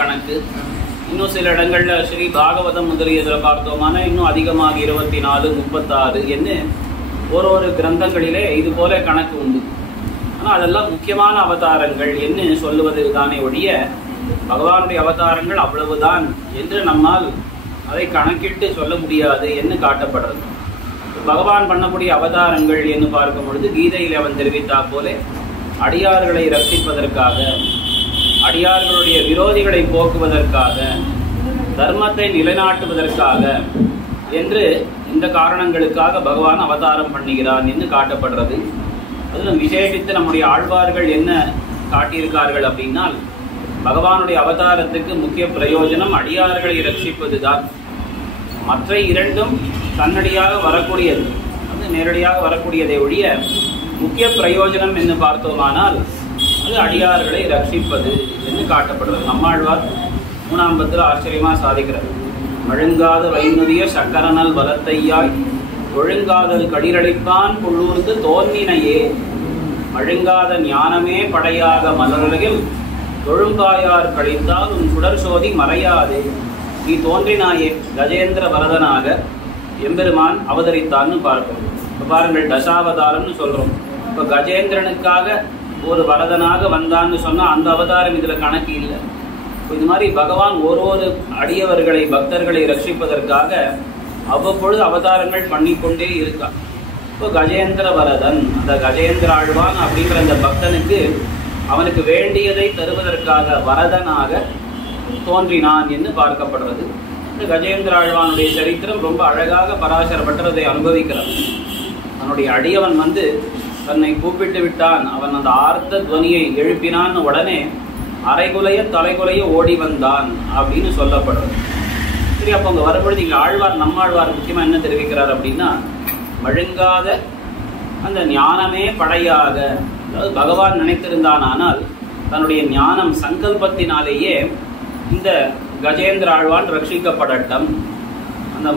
கணக்கு. இன்னும் சில இடங்கள்ல ஸ்ரீ பாகவதம் முதலியதில் பார்த்தோமான இன்னும் அதிகமாக 24, 36 என்ன ஒரு கிரந்தங்களிலே இது போல கணக்கு உண்டு. ஆனால் அதெல்லாம் முக்கியமான அவதாரங்கள் என்ன சொல்லுவது தானே ஒழிய பகவானுடைய அவதாரங்கள் அவ்வளவுதான் என்று நம்மால் அதை கணக்கிட்டு சொல்ல முடியாது என்று காட்டப்படுறது. பகவான் பண்ணக்கூடிய அவதாரங்கள் என்று பார்க்கும் பொழுது கீதையில் அவன் தெரிவித்தா போல அடியார்களை ரட்சிப்பதற்காக, அடியார்களுடைய விரோதிகளை போக்குவதற்காக, தர்மத்தை நிலைநாட்டுவதற்காக என்று இந்த காரணங்களுக்காக பகவான் அவதாரம் பண்ணுகிறான் என்று காட்டப்படுறது. அதிலும் விசேஷித்து நம்முடைய ஆழ்வார்கள் என்ன காட்டியிருக்கார்கள் அப்படின்னால், பகவானுடைய அவதாரத்துக்கு முக்கிய பிரயோஜனம் அடியார்களை ரட்சிப்பது தான். மற்ற இரண்டும் தன்னடியாக வரக்கூடியது, அது நேரடியாக வரக்கூடியதை ஒழிய முக்கிய பிரயோஜனம் என்று பார்த்தோமானால் அது அடியார்களை ரட்சிப்பது என்று காட்டப்படுறது. நம்மாழ்வார் 3ஆம் பத்தில் ஆச்சரியமாக சாதிக்கிறார். மழுங்காத வைநுதிய சக்கரனல் வலத்தையாய் ஒழுங்காதல் கடிரளிப்பான் புள்ளூர்ந்து தோன்னினையே மழுங்காத ஞானமே படையாக மலருலகில் தொழும்பாயார் கழித்தால் உன் சுடர் சோதி மறையாதே நீ தோன்றினாயே கஜேந்திர வரதனாக எம்பெருமான் அவதரித்தான்னு பார்ப்போம். இப்போ பாருங்கள், தசாவதாரம்னு சொல்கிறோம். இப்போ கஜேந்திரனுக்காக ஒரு வரதனாக வந்தான்னு சொன்னால் அந்த அவதாரம் இதில் கணக்கு இல்லை. இது மாதிரி பகவான் ஒரு அடியவர்களை பக்தர்களை ரட்சிப்பதற்காக அவ்வப்பொழுது அவதாரங்கள் பண்ணிக்கொண்டே இருக்கான். இப்போ கஜேந்திர வரதன், அந்த கஜேந்திர ஆழ்வான் அப்படிங்கிற அந்த பக்தனுக்கு அவனுக்கு வேண்டியதை தருவதற்காக வரதனாக தோன்றினான் என்று பார்க்கப்படுறது. இந்த கஜேந்திர ஆழ்வானுடைய சரித்திரம் ரொம்ப அழகாக பராசர பட்டர் அதை அனுபவிக்கிறான். அவனுடைய அடியவன் தன்னை கூப்பிட்டு விட்டான், அவன் அந்த ஆர்த்த துவனியை எழுப்பினான், உடனே அரைகுலைய தலைகுலைய ஓடி வந்தான் அப்படின்னு சொல்லப்படுறது. சரி, அப்போ அங்கே வரும்பொழுது இங்கே ஆழ்வார் நம்மாழ்வார் முக்கியமாக என்ன தெரிவிக்கிறார் அப்படின்னா, மழுங்காத அந்த ஞானமே படையாக, அதாவது பகவான் நினைத்திருந்தான், ஆனால் தன்னுடைய ஞானம் சங்கல்பத்தினாலேயே இந்த கஜேந்திர ஆழ்வான் ரட்சிக்கப்படட்டும், அந்த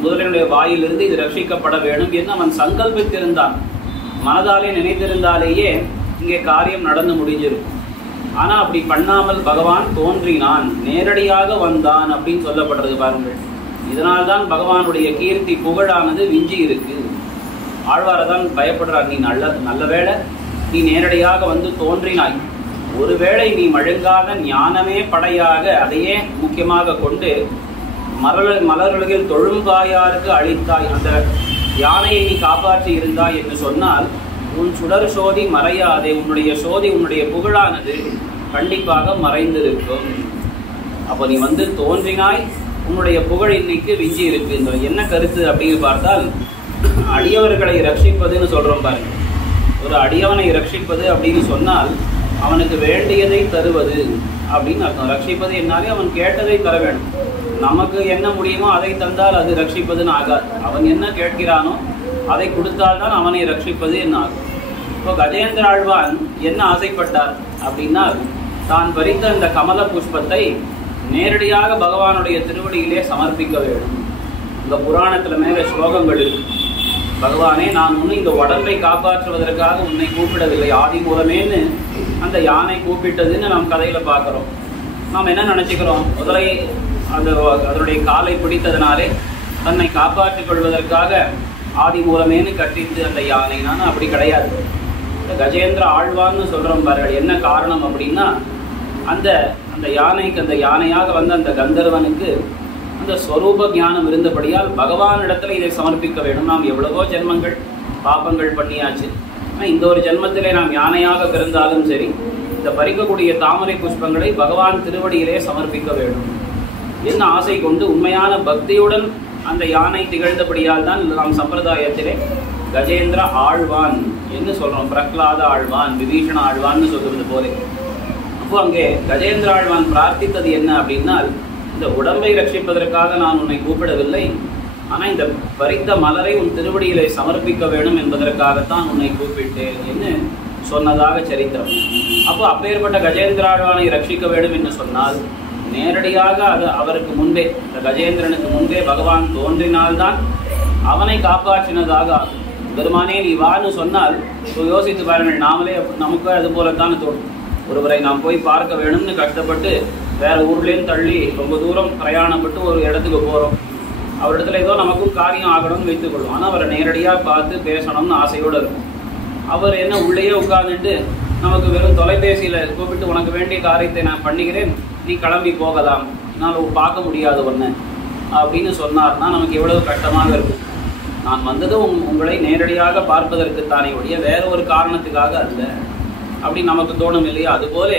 முதலையினுடைய வாயிலிருந்து இது ரட்சிக்கப்பட வேண்டும் என்று அவன் சங்கல்பித்திருந்தான். மனதாலே நினைத்திருந்தாலேயே இங்கே காரியம் நடந்து முடிஞ்சிருக்கும். ஆனால் அப்படி பண்ணாமல் பகவான் தோன்றினான், நேரடியாக வந்தான் அப்படின்னு சொல்லப்படுறது. பாருங்கள், இதனால்தான் பகவானுடைய கீர்த்தி புகழானது விஞ்சி இருக்கு. ஆழ்வாரை தான் பயப்படுறார், நீ நல்ல வேளை நீ நேரடியாக வந்து தோன்றினாய், ஒருவேளை நீ மழுங்காத ஞானமே படையாக அதையே முக்கியமாக கொண்டு மலருலகில் தொழும்பாயாருக்கு அளித்தாய், அந்த யானையை நீ காப்பாற்றி இருந்தாய் என்று சொன்னால் உன் சுடர் சோதி மறையாதே, உன்னுடைய சோதி உன்னுடைய புகழானது கண்டிப்பாக மறைந்திருக்கும். அப்போ நீ தோன்றினாய், உன்னுடைய புகழ் இன்னைக்கு விஞ்சி இருக்கு. இந்த என்ன கருத்து அப்படின்னு பார்த்தால், அடியவர்களை ரட்சிப்பதுன்னு சொல்றோம் பாருங்க. ஒரு அடியவனை ரட்சிப்பது அப்படின்னு சொன்னால் அவனுக்கு வேண்டியதை தருவது அப்படின்னு அர்த்தம். ரட்சிப்பது என்னாலே அவன் கேட்டதை தர வேண்டும். நமக்கு என்ன முடியுமோ அதை தந்தால் அது ரட்சிப்பதுன்னு ஆகாது. அவன் என்ன கேட்கிறானோ அதை கொடுத்தால்தான் அவனை ரட்சிப்பது என்ன ஆகும். இப்போ கஜேந்திர ஆழ்வான் என்ன ஆசைப்பட்டார் அப்படின்னா, தான் பறித்த இந்த கமல புஷ்பத்தை நேரடியாக பகவானுடைய திருவடியிலே சமர்ப்பிக்க வேண்டும். இந்த புராணத்துல மேல ஸ்லோகங்கள் இருக்கு. பகவானே, நான் உன்னை இந்த உடம்பை காப்பாற்றுவதற்காக உன்னை கூப்பிடவில்லை, ஆதி மூலமேன்னு அந்த யானை கூப்பிட்டதுன்னு நாம் கதையில பார்க்கிறோம். நாம் என்ன நினைச்சுக்கிறோம், முதலை அதனுடைய காலை பிடித்ததுனாலே தன்னை காப்பாற்றிக் கொள்வதற்காக ஆதி மூலமேன்னு கட்டிட்டு அந்த யானை. நான் அப்படி கிடையாது. இந்த கஜேந்திர ஆழ்வான்னு சொல்றோம் பாருங்கள். என்ன காரணம் அப்படின்னா, அந்த யானைக்கு, அந்த யானையாக வந்த அந்த கந்தர்வனுக்கு அந்த ஸ்வரூப ஞானம் இருந்தபடியால் பகவானிடத்துல இதை சமர்ப்பிக்க வேண்டும். நாம் எவ்வளவோ ஜென்மங்கள் பாப்பங்கள் பண்ணியாச்சு. ஆனால் இந்த ஒரு ஜென்மத்திலே நாம் யானையாக பிறந்தாலும் சரி, இந்த பறிக்கக்கூடிய தாமரை புஷ்பங்களை பகவான் திருவடியிலே சமர்ப்பிக்க வேண்டும் என்ன ஆசை கொண்டு உண்மையான பக்தியுடன் அந்த யானை திகழ்ந்தபடியால் தான் நாம் சம்பிரதாயத்திலே கஜேந்திர ஆழ்வான் என்று சொல்றோம். பிரகலாத ஆழ்வான், விபீஷண ஆழ்வான்னு சொல்வது போல. அப்போ அங்கே கஜேந்திர ஆழ்வான் பிரார்த்தித்தது என்ன அப்படின்னா, இந்த உடம்பை ரட்சிப்பதற்காக நான் உன்னை கூப்பிடவில்லை, ஆனால் இந்த பறித்த மலரை உன் திருவடியிலே சமர்ப்பிக்க வேண்டும் என்பதற்காகத்தான் உன்னை கூப்பிட்டேன் என்று சொன்னதாக சரித்திரம். அப்போ அப்பேற்பட்ட கஜேந்திர ஆழ்வானை ரட்சிக்க வேண்டும் என்று சொன்னால் நேரடியாக அது அவருக்கு முன்பே, இந்த கஜேந்திரனுக்கு முன்பே பகவான் தோன்றினால்தான் அவனை காப்பாற்றினதாக ஆகும். பெருமானே நீ வான்னு சொன்னால் யோசித்து பாருங்கள், நாமளே நமக்கு அது போலத்தான் தோணும். ஒருவரை நாம் போய் பார்க்க வேணும்னு கஷ்டப்பட்டு வேற ஊர்லேயும் தள்ளி ரொம்ப தூரம் பிரயாணப்பட்டு ஒரு இடத்துக்கு போகிறோம். அவரிடத்துல ஏதோ நமக்கும் காரியம் ஆகணும்னு வைத்துக்கொள்வோம். ஆனால் அவரை நேரடியாக பார்த்து பேசணும்னு ஆசையோடு இருக்கும். அவர் என்ன உள்ளேயே உட்கார்ந்துட்டு நமக்கு வெறும் தொலைபேசியில் கூப்பிட்டு உனக்கு வேண்டிய காரியத்தை நான் பண்ணிக்கிறேன், நீ கிளம்பி போகலாம், என்னால் பார்க்க முடியாது ஒன்று அப்படின்னு சொன்னார்னா நமக்கு எவ்வளவு கஷ்டமாக இருக்கும். நான் வந்தது உங்களை நேரடியாக பார்ப்பதற்குத்தானே ஒழிய வேற ஒரு காரணத்துக்காக அல்ல அப்படின்னு நமக்கு தோணும் இல்லையா? அதுபோல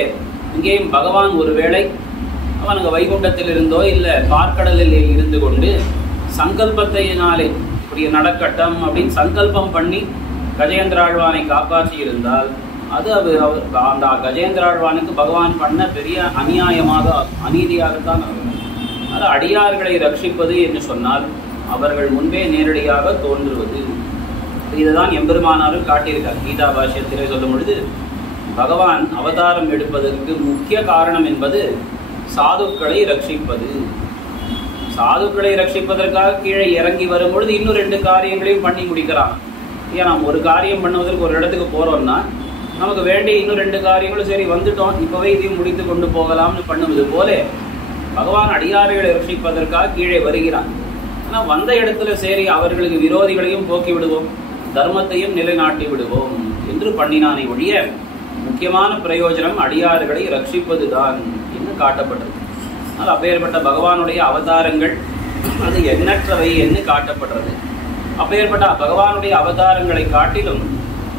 இங்கேயும் பகவான் ஒருவேளை அவனுக்கு வைகுண்டத்தில் இருந்தோ இல்லை பார்க்கடலில் இருந்து கொண்டு சங்கல்பத்தினாலே இப்படி நடக்கட்டும் அப்படின்னு சங்கல்பம் பண்ணி கஜேந்திராழ்வானை காப்பாற்றி இருந்தால் அது அந்த கஜேந்திராழ்வானுக்கு பகவான் பண்ண பெரிய அநீதியாகத்தான் ஆகும். அது அடியார்களை ரட்சிப்பது என்று சொன்னால் அவர்கள் முன்பே நேரடியாக தோன்றுவது. இதுதான் எம்பெருமானாரும் காட்டியிருக்கார். கீதா பாஷ்யத்திலே சொல்லும் பொழுது பகவான் அவதாரம் எடுப்பதற்கு முக்கிய காரணம் என்பது சாதுக்களை ரட்சிப்பது. சாதுக்களை ரட்சிப்பதற்காக கீழே இறங்கி வரும் பொழுது இன்னும் 2 காரியங்களையும் பண்ணி முடிக்கிறான். ஏன் நாம் ஒரு காரியம் பண்ணுவதற்கு ஒரு இடத்துக்கு போறோம்னா நமக்கு வேண்டிய இன்னும் 2 காரியங்களும் சரி வந்துட்டோம், இப்பவே இதையும் முடித்து கொண்டு போகலாம்னு பண்ணுவது போல பகவான் அடியார்களை ரட்சிப்பதற்காக கீழே வருகிறான். ஆனால் வந்த இடத்துல சரி அவர்களுக்கு விரோதிகளையும் போக்கி விடுவோம், தர்மத்தையும் நிலைநாட்டி விடுவோம் என்று பண்ணினானே ஒழிய முக்கியமான பிரயோஜனம் அடியார்களை ரட்சிப்பதுதான் என்று காட்டப்பட்டது. ஆனால் அப்பேற்பட்ட பகவானுடைய அவதாரங்கள் அது எண்ணற்றவை என்று காட்டப்படுறது. அப்பேற்பட்ட பகவானுடைய அவதாரங்களை காட்டிலும்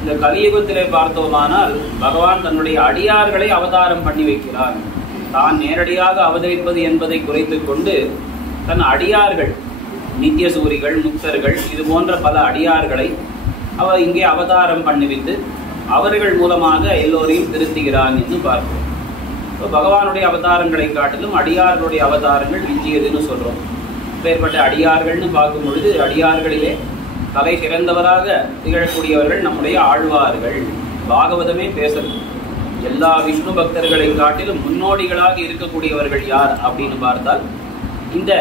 இந்த கலியுகத்திலே பார்த்தோமானால் பகவான் தன்னுடைய அடியார்களை அவதாரம் பண்ணி வைக்கிறார். தான் நேரடியாக அவதரிப்பது என்பதை குறைத்து கொண்டு தன் அடியார்கள் நித்தியசூரிகள் முக்தர்கள் இது போன்ற பல அடியார்களை அவர் இங்கே அவதாரம் பண்ணிவித்து அவர்கள் மூலமாக எல்லோரையும் திருத்துகிறான் என்று பார்க்கிறோம். இப்போ பகவானுடைய அவதாரங்களை காட்டிலும் அடியார்களுடைய அவதாரங்கள் விஞ்சியதுன்னு சொல்றோம். இப்பேற்பட்ட அடியார்கள்னு பார்க்கும் பொழுது அடியார்களிலே தலை சிறந்தவராக திகழக்கூடியவர்கள் நம்முடைய ஆழ்வார்கள். பாகவதமே பேசுறது. எல்லா விஷ்ணு பக்தர்களை காட்டிலும் முன்னோடிகளாக இருக்கக்கூடியவர்கள் யார் அப்படின்னு பார்த்தால் இந்த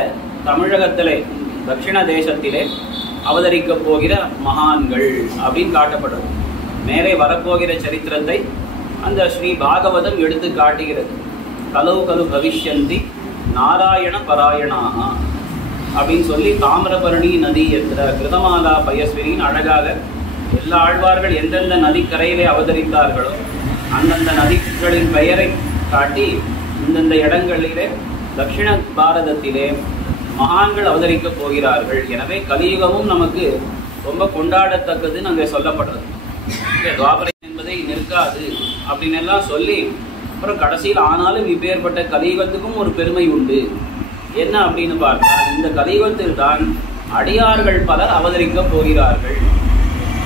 தமிழகத்திலே தட்சிண தேசத்திலே அவதரிக்க போகிற மகான்கள் அப்படின்னு காட்டப்படுறது. மேலே வரப்போகிற சரித்திரத்தை அந்த ஸ்ரீ பாகவதம் எடுத்து காட்டுகிறது. கலவு கலு பவிஷ்யந்தி நாராயண பராயணாக அப்படின்னு சொல்லி தாமிரபரணி நதி என்ற கிருதமாலா பயஸ்விரின்னு அழகாக எல்லா ஆழ்வார்கள் எந்தெந்த நதிக்கரையிலே அவதரித்தார்களோ அந்தந்த நதிகளின் பெயரை காட்டி இந்தந்த இடங்களிலே தட்சிண பாரதத்திலே மகான்கள் அவதரிக்கப் போகிறார்கள். எனவே கலியுகமும் நமக்கு ரொம்ப கொண்டாடத்தக்கதுன்னு அங்கே சொல்லப்படுறது. துவாபரம் என்பதை நிற்காது அப்படின்னு எல்லாம் சொல்லி அப்புறம் கடைசியில் ஆனாலும் இப்பேற்பட்ட கலியுகத்துக்கும் ஒரு பெருமை உண்டு. என்ன அப்படின்னு பார்த்தால் இந்த கலியுகத்தில் தான் அடியார்கள் பலர் அவதரிக்கப் போகிறார்கள்.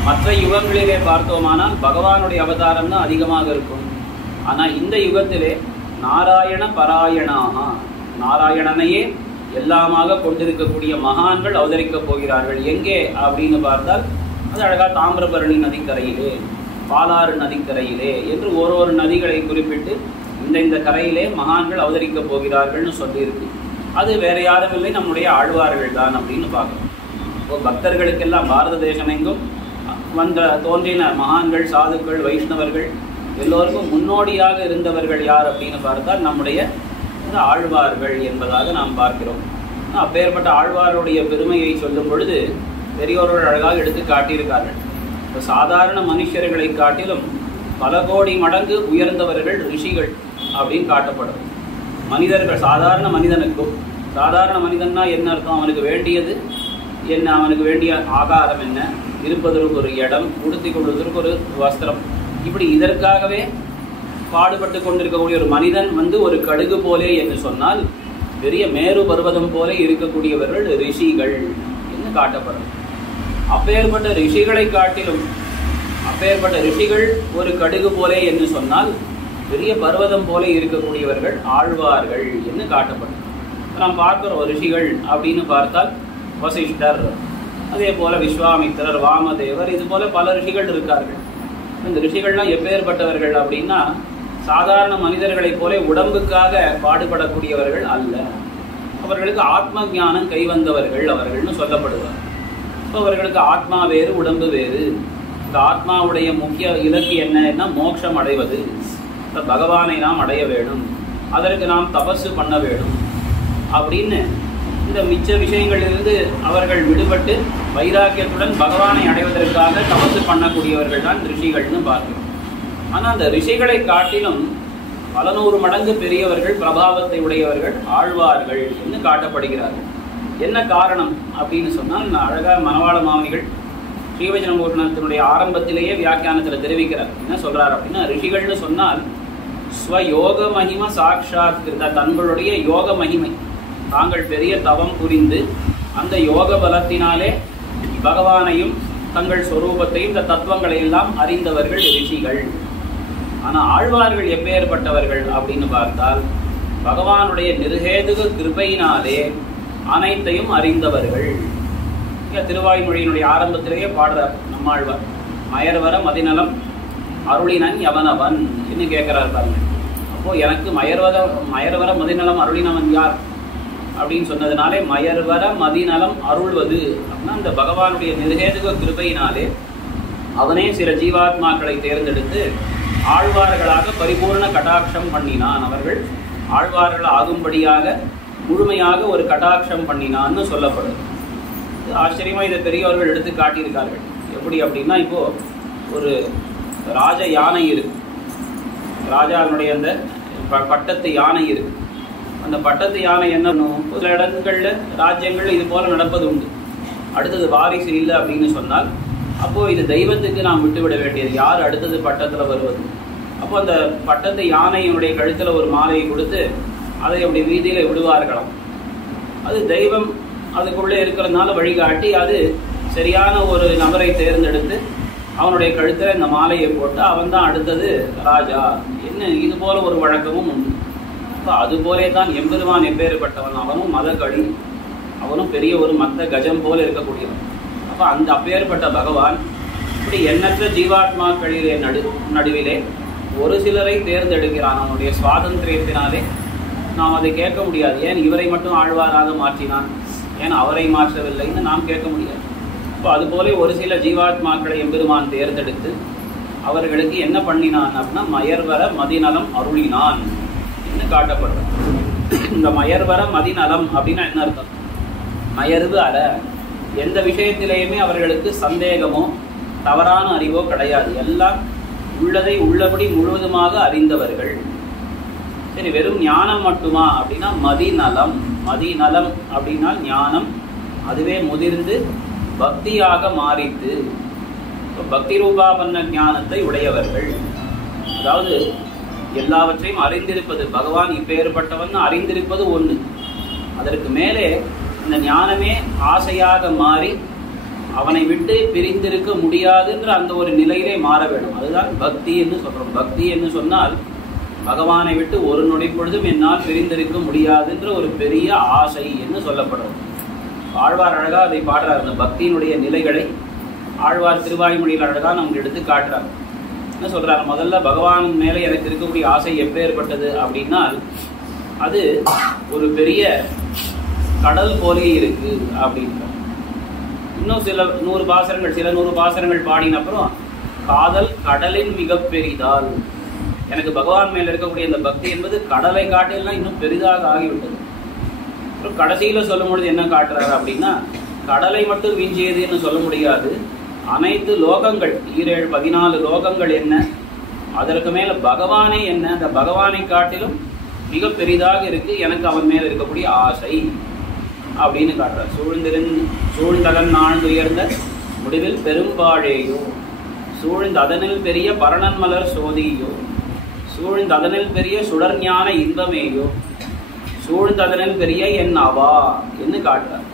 மற்ற யுகங்களிலே பார்த்தோமானால் பகவானுடைய அவதாரம் தான் அதிகமாக இருக்கும். ஆனால் இந்த யுகத்திலே நாராயண பராயணாக நாராயணனையே எல்லாமாக கொண்டிருக்கக்கூடிய மகான்கள் அவதரிக்கப் போகிறார்கள். எங்கே அப்படின்னு பார்த்தால் அது அழகாக தாமிரபரணி நதிக்கரையிலே பாலாறு நதிக்கரையிலே என்று ஒரு நதிகளை குறிப்பிட்டு இந்த கரையிலே மகான்கள் அவதரிக்கப் போகிறார்கள்னு சொல்லியிருக்கு. அது வேற யாரும் இல்லை, நம்முடைய ஆழ்வார்கள் தான் அப்படின்னு பார்க்கணும். இப்போ பக்தர்களுக்கெல்லாம் பாரத தேசம் எங்கும் தோன்றின மகான்கள் சாதுக்கள் வைஷ்ணவர்கள் எல்லோருக்கும் முன்னோடியாக இருந்தவர்கள் யார் அப்படின்னு பார்த்தால் நம்முடைய ஆழ்வார்கள் என்பதாக நாம் பார்க்கிறோம். அப்பேற்பட்ட ஆழ்வாருடைய பெருமையை சொல்லும் பொழுது பெரியோர்கள் அழகாக எடுத்து காட்டியிருக்கார்கள். இப்போ சாதாரண மனுஷர்களை காட்டிலும் பல கோடி மடங்கு உயர்ந்தவர்கள் ரிஷிகள் அப்படின்னு காட்டப்படும். மனிதர்கள் சாதாரண மனிதனுக்கும் சாதாரண மனிதன்னா என்ன அர்த்தம்? அவனுக்கு வேண்டியது என்ன, அவனுக்கு வேண்டிய ஆகாரம் என்ன, இருப்பதற்கு ஒரு இடம், உடுத்தி கொள்வதற்கு ஒரு வஸ்திரம், இப்படி இதற்காகவே பாடுபட்டு கொண்டிருக்கக்கூடிய ஒரு மனிதன் ஒரு கடுகு போலே என்று சொன்னால் பெரிய மேரு பர்வதம் போல இருக்கக்கூடியவர்கள் ரிஷிகள் என்று காட்டப்படும். அப்பேற்பட்ட ரிஷிகளை காட்டிலும் அப்பேற்பட்ட ரிஷிகள் ஒரு கடுகு போலே என்று சொன்னால் பெரிய பர்வதம் போல இருக்கக்கூடியவர்கள் ஆழ்வார்கள் என்று காட்டப்படும். நாம் பார்க்கிறோம் ரிஷிகள் அப்படின்னு பார்த்தால் வசிஷ்டர், அதே போல விஸ்வாமித்திரர், வாமதேவர், இது போல பல ரிஷிகள் இருக்கார்கள். இந்த ரிஷிகள்லாம் எப்பேற்பட்டவர்கள் அப்படின்னா சாதாரண மனிதர்களைப் போல உடம்புக்காக பாடுபடக்கூடியவர்கள் அல்ல. அவர்களுக்கு ஆத்ம ஞானம் கைவந்தவர்கள் அவர்கள்னு சொல்லப்படுவார். இப்போ அவர்களுக்கு ஆத்மா வேறு உடம்பு வேறு. இந்த ஆத்மாவுடைய முக்கிய இலக்கு என்னன்னா மோட்சம் அடைவது. இந்த பகவானை நாம் அடைய வேணும், அதற்கு நாம் தபசு பண்ண வேணும் அப்படின்னு இந்த மிச்ச விஷயங்களிலிருந்து அவர்கள் விடுபட்டு வைராக்கியத்துடன் பகவானை அடைவதற்காக தபசு பண்ணக்கூடியவர்கள் தான் ரிஷிகள்னு பார்க்கிறோம். ஆனால் அந்த ரிஷிகளை காட்டிலும் பல நூறு மடங்கு பெரியவர்கள், பிரபாவத்தை உடையவர்கள் ஆழ்வார்கள் என்று காட்டப்படுகிறார்கள். என்ன காரணம் அப்படின்னு சொன்னால், அழகா மணவாள மாமுனிகள் ஸ்ரீவஜனபூர்ணத்தினுடைய ஆரம்பத்திலேயே வியாக்கியானத்தில் தெரிவிக்கிறார். என்ன சொல்றார் அப்படின்னா, ரிஷிகள்னு சொன்னால் ஸ்வயோக மகிம சாட்சாத்கிருத, தங்களுடைய யோக மகிமை, தாங்கள் பெரிய தவம் புரிந்து அந்த யோக பலத்தினாலே பகவானையும் தங்கள் ஸ்வரூபத்தையும் இந்த தத்துவங்களை எல்லாம் அறிந்தவர்கள் ரிஷிகள். ஆனா ஆழ்வார்கள் எப்பேற்பட்டவர்கள் அப்படின்னு பார்த்தால், பகவானுடைய நிர்ஹேதுக கிருபையினாலே அனைத்தையும் அறிந்தவர்கள். திருவாய்மொழியினுடைய ஆரம்பத்திலேயே பாடுறார் நம்மாழ்வார், மயர்வர மதிநலம் அருளினன் எவனவன் என்று கேட்கிறார் பாருங்க. அப்போ எனக்கு மயர்வர மதிநலம் அருளினவன் யார் அப்படின்னு சொன்னதுனாலே, மயர்வர மதிநலம் அருள்வது அப்படின்னா அந்த பகவானுடைய நிர்ஹேதுக கிருபையினாலே அவனே சில ஜீவாத்மாக்களை தேர்ந்தெடுத்து ஆழ்வார்களாக பரிபூர்ண கடாட்சம் பண்ணினான். அவர்கள் ஆழ்வார்கள் ஆகும்படியாக முழுமையாக ஒரு கடாட்சம் பண்ணினான்னு சொல்லப்படுது. ஆச்சரியமா இதை பெரியவர்கள் எடுத்து காட்டியிருக்கார்கள். எப்படி அப்படின்னா, இப்போ ஒரு ராஜ யானை இருக்கு, ராஜாவினுடைய அந்த பட்டத்து யானை இருக்கு. அந்த பட்டத்து யானை என்ன, சில இடங்கள்ல ராஜ்யங்கள்ல இது போல நடப்பது உண்டு. அடுத்தது வாரிசு இல்லை அப்படின்னு சொன்னால், அப்போ இது தெய்வத்துக்கு நாம் விட்டுவிட வேண்டியது, யார் அடுத்தது பட்டத்துல வருவது. அப்போ அந்த பட்டத்து யானையினுடைய கழுத்துல ஒரு மாலையை கொடுத்து அதை அப்படி வீதியில விடுவார்களாம். அது தெய்வம் அதுக்குள்ளே இருக்கிறதுனால வழிகாட்டி அது சரியான ஒரு நபரை தேர்ந்தெடுத்து அவனுடைய கழுத்துல இந்த மாலையை போட்டு அவன் தான் அடுத்தது ராஜா என்ன, இது போல ஒரு வழக்கமும் உண்டு. அப்போ அது போலே தான் எம்பெருமான் எப்பேற்பட்டவன், அவனும் மதகளி, அவனும் பெரிய ஒரு மத்த கஜம் போல இருக்கக்கூடியவன். அப்போ அந்த அப்பேற்பட்ட பகவான் இப்படி எண்ணற்ற ஜீவாத்மாக்களிலே நடுவிலே ஒரு சிலரை தேர்ந்தெடுக்கிறான். அவனுடைய சுவாதந்திரியத்தினாலே நாம் அதை கேட்க முடியாது, ஏன் இவரை மட்டும் ஆழ்வாராக மாற்றினான், ஏன் அவரை மாற்றவில்லைன்னு நாம் கேட்க முடியாது. இப்போ அதுபோல ஒரு சில ஜீவாத்மாக்களை எம்பெருமான் தேர்ந்தெடுத்து அவர்களுக்கு என்ன பண்ணினான் அப்படின்னா, மயர்வர மதிநலம் அருளினான் என்று காட்டப்படுறது. இந்த மயர்வர மதிநலம் அப்படின்னா என்ன அர்த்தம்? மயர்வு அற, எந்த விஷயத்திலேயுமே அவர்களுக்கு சந்தேகமோ தவறான அறிவோ கிடையாது, எல்லாம் உள்ளதை உள்ளபடி முழுவதுமாக அறிந்தவர்கள். சரி, வெறும் ஞானம் மட்டுமா அப்படின்னா, மதிநலம். மதிநலம் அப்படின்னா ஞானம், அதுவே முதிர்ந்து பக்தியாக மாறித்து பக்தி ரூபாபன்ன ஞானத்தை உடையவர்கள். அதாவது எல்லாவற்றையும் அறிந்திருப்பது, பகவான் இப்பேற்பட்டவன் அறிந்திருப்பது ஒன்று, அதற்கு மேலே இந்த ஞானமே ஆசையாக மாறி அவனை விட்டு பிரிந்திருக்க முடியாதுன்ற அந்த ஒரு நிலையிலே மாற வேண்டும். அதுதான் பக்தி என்று சொல்றோம். பக்தி என்று சொன்னால் பகவானை விட்டு ஒரு நொடி பொழுதும் என்னால் பிரிந்திருக்க முடியாதுன்ற ஒரு பெரிய ஆசை என்று சொல்லப்படுறது. ஆழ்வார் அழகா அதை பாடுறார். அந்த பக்தியினுடைய நிலைகளை ஆழ்வார் திருவாய்மொழியில் அழகா நமக்கு எடுத்து காட்டுறார். என்ன சொல்றாரு? முதல்ல பகவான் மேலே எனக்கு இருக்கக்கூடிய ஆசை எப்பேற்பட்டது அப்படின்னால், அது ஒரு பெரிய கடல் போலே இருக்கு அப்படின்ற. இன்னும் சில 100 பாசரங்கள் பாடின அப்புறம், காதல் கடலின் மிக பெரிதால், எனக்கு பகவான் மேல இருக்கக்கூடிய இந்த பக்தி என்பது கடலை காட்டிலாம் இன்னும் பெரிதாக ஆகிவிட்டது. அப்புறம் கடைசியில சொல்லும் பொழுது என்ன காட்டுறாரு அப்படின்னா, கடலை மட்டும் விஞ்சியதுன்னு சொல்ல முடியாது, அனைத்து லோகங்கள் 14 லோகங்கள் என்ன, அதற்கு மேல பகவானே என்ன, அந்த பகவானை காட்டிலும் மிக பெரிதாக இருக்கு எனக்கு அவன் மேல இருக்கக்கூடிய ஆசை அப்படின்னு காட்டுறார். சூழ்ந்தகன் ஆழ்ந்து உயர்ந்த முடிவில் பெரும்பாழேயோ, சூழ்ந்ததனில் பெரிய பரணன் மலர் சோதியோ, சூழ்ந்ததனில் பெரிய சுடர்ஞான இன்பமேயோ, சூழ்ந்ததனில் பெரிய என் அவா என்று காட்டுறார்.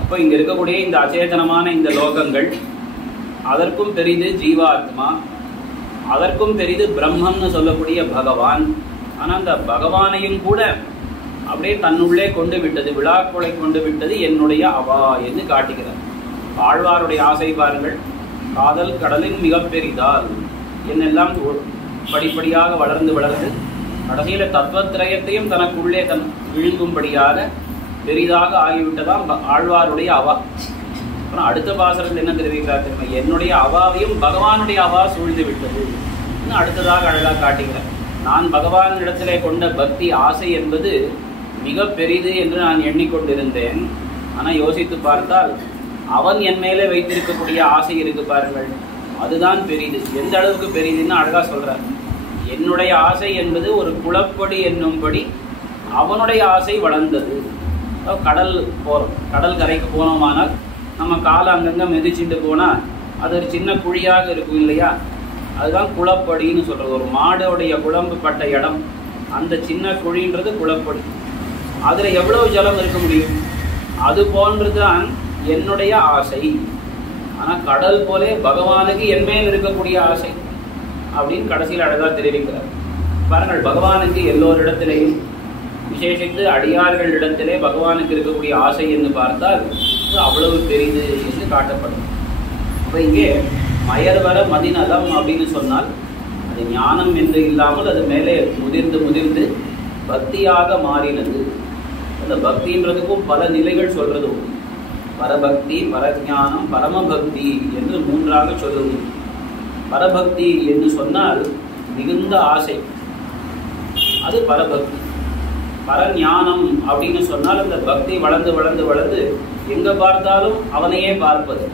அப்போ இங்க இருக்கக்கூடிய இந்த அச்சேதனமான இந்த லோகங்கள், அதற்கும் பெரிது ஜீவாத்மா, அதற்கும் பெரிது பிரம்மம்னு சொல்லக்கூடிய பகவான். ஆனா அந்த பகவானையும் கூட அப்படியே தன்னுள்ளே கொண்டு விட்டது, விழாக்குளை கொண்டு விட்டது என்னுடைய அவா என்று காட்டுகிறார். ஆழ்வாருடைய ஆசை பாருங்கள், காதல் கடலின் மிக பெரிதால் என்னெல்லாம் படிப்படியாக வளர்ந்து கடைசியில தத்துவத்திரயத்தையும் தனக்குள்ளே தன் விழுங்கும்படியாக பெரிதாக ஆகிவிட்டதான் ஆழ்வாருடைய அவா. அப்புறம் அடுத்த பாசனத்தில் என்ன தெரிவிக்கிறார் தெரியுமா? என்னுடைய அவாவையும் பகவானுடைய அவா சூழ்ந்து விட்டது அடுத்ததாக அழகாக காட்டுகிறார். நான் பகவானிடத்திலே கொண்ட பக்தி ஆசை என்பது மிக பெரிது என்று நான் எண்ணிக்கொண்டிருந்தேன். ஆனால் யோசித்து பார்த்தால் அவன் என் மேலே வைத்திருக்கக்கூடிய ஆசை இருக்கு பாருங்கள், அதுதான் பெரிது. எந்த அளவுக்கு பெரிதுன்னு அழகா சொல்றார். என்னுடைய ஆசை என்பது ஒரு குளப்படி என்னும்படி அவனுடைய ஆசை வளர்ந்தது. கடல் போறோம், கடல் கரைக்கு போனோமானால் நம்ம காலை அங்கங்க மிதிச்சுட்டு போனா அது ஒரு சின்ன குழியாக இருக்கும் இல்லையா, அதுதான் குளப்படின்னு சொல்றது. ஒரு மாடோடைய குழம்பு பட்ட இடம், அந்த சின்ன குழின்றது குளப்படி. அதுல எவ்வளவு ஜலம் இருக்க முடியும்? அது போன்றுதான் என்னுடைய ஆசை. ஆனா கடல் போலே பகவானுக்கு என் மேல் இருக்கக்கூடிய ஆசை அப்படின்னு கடைசியில் அழகா தெரிவிக்கிறார். பாருங்கள், பகவானுக்கு எல்லோரிடத்திலேயும் விசேஷித்து அடியார்களிடத்திலே பகவானுக்கு இருக்கக்கூடிய ஆசை என்று பார்த்தால் அவ்வளவு பெரிது என்று காட்டப்படும். அப்ப இங்கே மயர்வர மதிநலம் அப்படின்னு சொன்னால் அது ஞானம் என்று இல்லாமல் அது மேலே முதிர்ந்து முதிர்ந்து பக்தியாக மாறினது. அந்த பக்தின்றதுக்கும் பல நிலைகள் சொல்றது உண்டு. பரபக்தி, பரஞானம், பரமபக்தி என்று மூன்றாக சொல்லுவது. பரபக்தி என்று சொன்னால் மிகுந்த ஆசை, அது பரபக்தி. பரஞானம் அப்படின்னு சொன்னால் அந்த பக்தி வளர்ந்து வளர்ந்து வளர்ந்து எங்க பார்த்தாலும் அவனையே பார்ப்பது.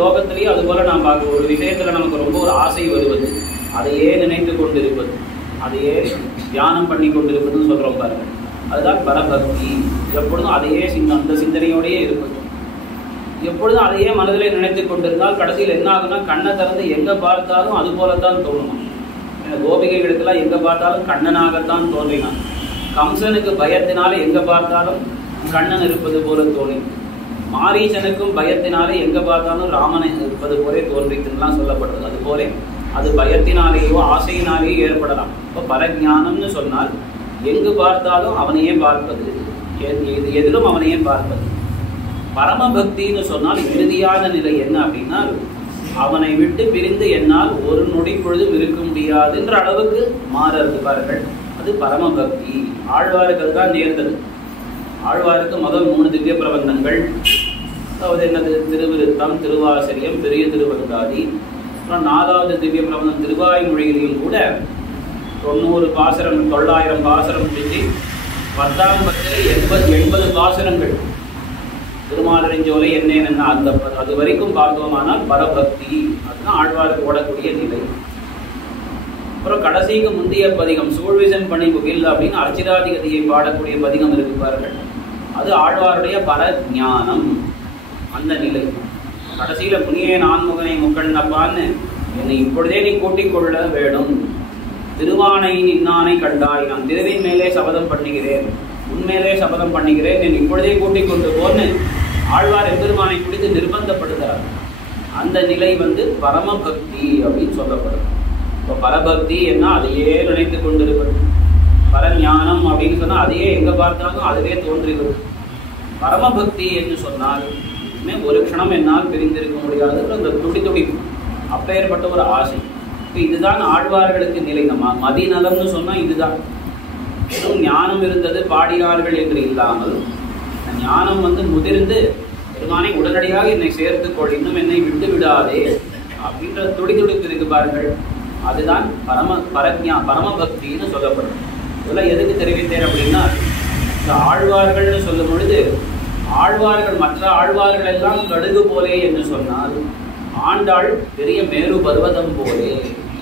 லோகத்திலேயே அது போல நாம் பார்க்க ஒரு விஷயத்துல நமக்கு ரொம்ப ஒரு ஆசை வருவது, அதையே நினைத்து கொண்டிருப்பது, அதையே தியானம் பண்ணி கொண்டிருப்பதுன்னு சொல்றோம் பாருங்க, அதுதான் பரபக்தி. எப்பொழுதும் அதையே அந்த சிந்தனையோடையே இருப்பது, எப்பொழுதும் அதையே மனதிலே நினைத்து கொண்டிருந்தால் கடைசியில் என்ன ஆகுனா கண்ணை திறந்து எங்க பார்த்தாலும் அது போலத்தான் தோணுமா. கோபிகைகளுக்கெல்லாம் எங்க பார்த்தாலும் கண்ணனாகத்தான் தோன்றினான். கம்சனுக்கு பயத்தினாலே எங்க பார்த்தாலும் கண்ணன் இருப்பது போல தோணி, மாரீசனுக்கும் பயத்தினாலே எங்க பார்த்தாலும் ராமனை இருப்பது போலே தோன்றிட்டுலாம் சொல்லப்படுறது. அது போல அது பயத்தினாலேயோ ஆசையினாலேயோ ஏற்படலாம். இப்போ பரஞானம்னு சொன்னால் எங்கு பார்த்தாலும் அவனையே பார்ப்பது, எதிலும் அவனையே பார்ப்பது. பரமபக்தின்னு சொன்னால் இறுதியான நிலை என்ன அப்படின்னா அவனை விட்டு பிரிந்து என்னால் ஒரு நொடி பொழுதும் இருக்க முடியாதுன்ற அளவுக்கு மாறுறது பாருங்கள், அது பரமபக்தி. ஆழ்வாருக்கு அதுதான் நேர்ந்தது. ஆழ்வாருக்கு முதல் 3 திவ்ய பிரபந்தங்கள், அதாவது என்னது, திருவிருத்தம், திருவாசரியம், பெரிய திருவந்தாதி. அப்புறம் 4வது திவ்ய பிரபந்தம் திருவாய்மொழியிலையும் கூட 90 பாசுரம், 900 பாசுரம் செஞ்சு 10ஆம் பத்திலே 80 பாசுரங்கள் திருமாலரிஞ்சோலை என்ன அந்த அது வரைக்கும் பார்த்தோமானால் பரபக்தி, அதுதான் ஆழ்வாருக்கு ஓடக்கூடிய நிலை. அப்புறம் கடைசிக்கு முந்தைய பதிகம் சூழ்விசன் பணி புகில் அப்படின்னு அர்ச்சிராதிகதியை பாடக்கூடிய பதிகம் இருக்கு பாருங்கள், அது ஆழ்வாருடைய பரஞானம், அந்த நிலை. கடைசியில முனியே நான்முகனை முக்கண்ணப்பான்னு என்னை இப்பொழுதே நீ கூட்டிக் கொள்ள வேணும், திருவானையின் இன்னானை கண்டாய், நான் திருவின் மேலே சபதம் பண்ணுகிறேன், உண்மையிலே சபதம் பண்ணுகிறேன், என் இப்பொழுதே கூட்டிக் கொண்டு போன்னு ஆழ்வார் எம்பெருமானை பிடித்து நிர்பந்தப்படுகிறார். அந்த நிலை பரமபக்தி அப்படின்னு சொல்லப்படும். இப்போ பரபக்தி என்ன, அதையே நினைத்து கொண்டிருப்பது. பரஞானம் அப்படின்னு சொன்னா அதையே எங்க பார்த்தாலும் அதுவே தோன்றுகிறது. பரமபக்தி என்று சொன்னால் ஒரு க்ஷணம் என்னால் பிரிந்திருக்க முடியாது, அந்த துடி துடிப்பு, அப்பேற்பட்ட ஒரு ஆசை. இப்போ இதுதான் ஆழ்வார்களுக்கு நிலை. நம்ம மதிநலம்னு சொன்னா இதுதான். வெறும் ஞானம் இருந்தது பாடினார்கள் என்று இல்லாமல் ஞானம் முதிர்ந்து பெருமானை உடனடியாக என்னை சேர்த்துக்கொள், இன்னும் என்னை விட்டு விடாதே அப்படின்ற துடி துடிப்பு இருக்கு பாருங்கள், அதுதான் பரமபக்தின்னு சொல்லப்படும். இதெல்லாம் எதுக்கு தெரிவித்தேன் அப்படின்னா, இந்த ஆழ்வார்கள்னு சொல்லும் பொழுது ஆழ்வார்கள் மற்ற ஆழ்வார்கள் எல்லாம் கடுகு போலே என்று சொன்னால் ஆண்டாள் பெரிய மேரு பர்வதம் போலே